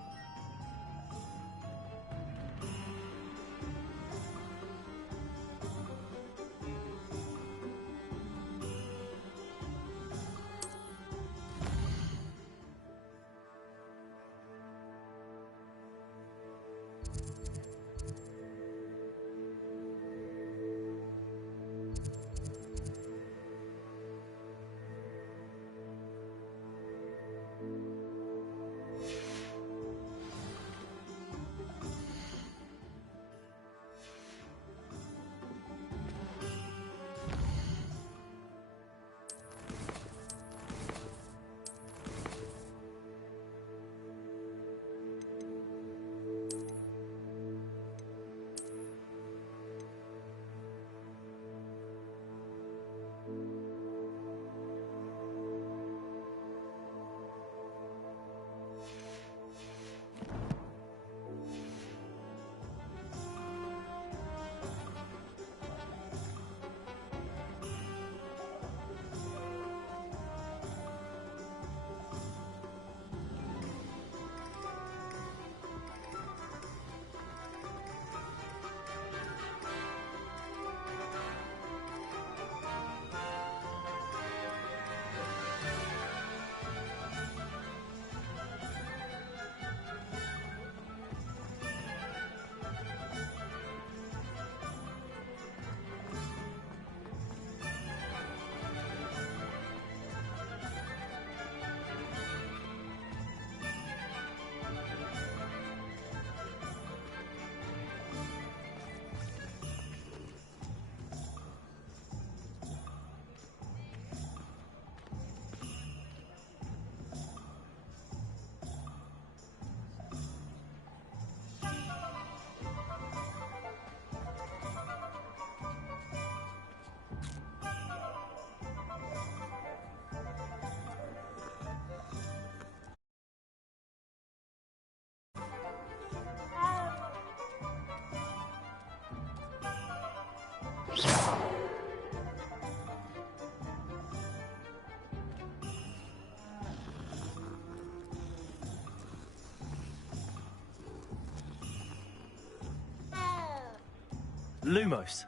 Lumos,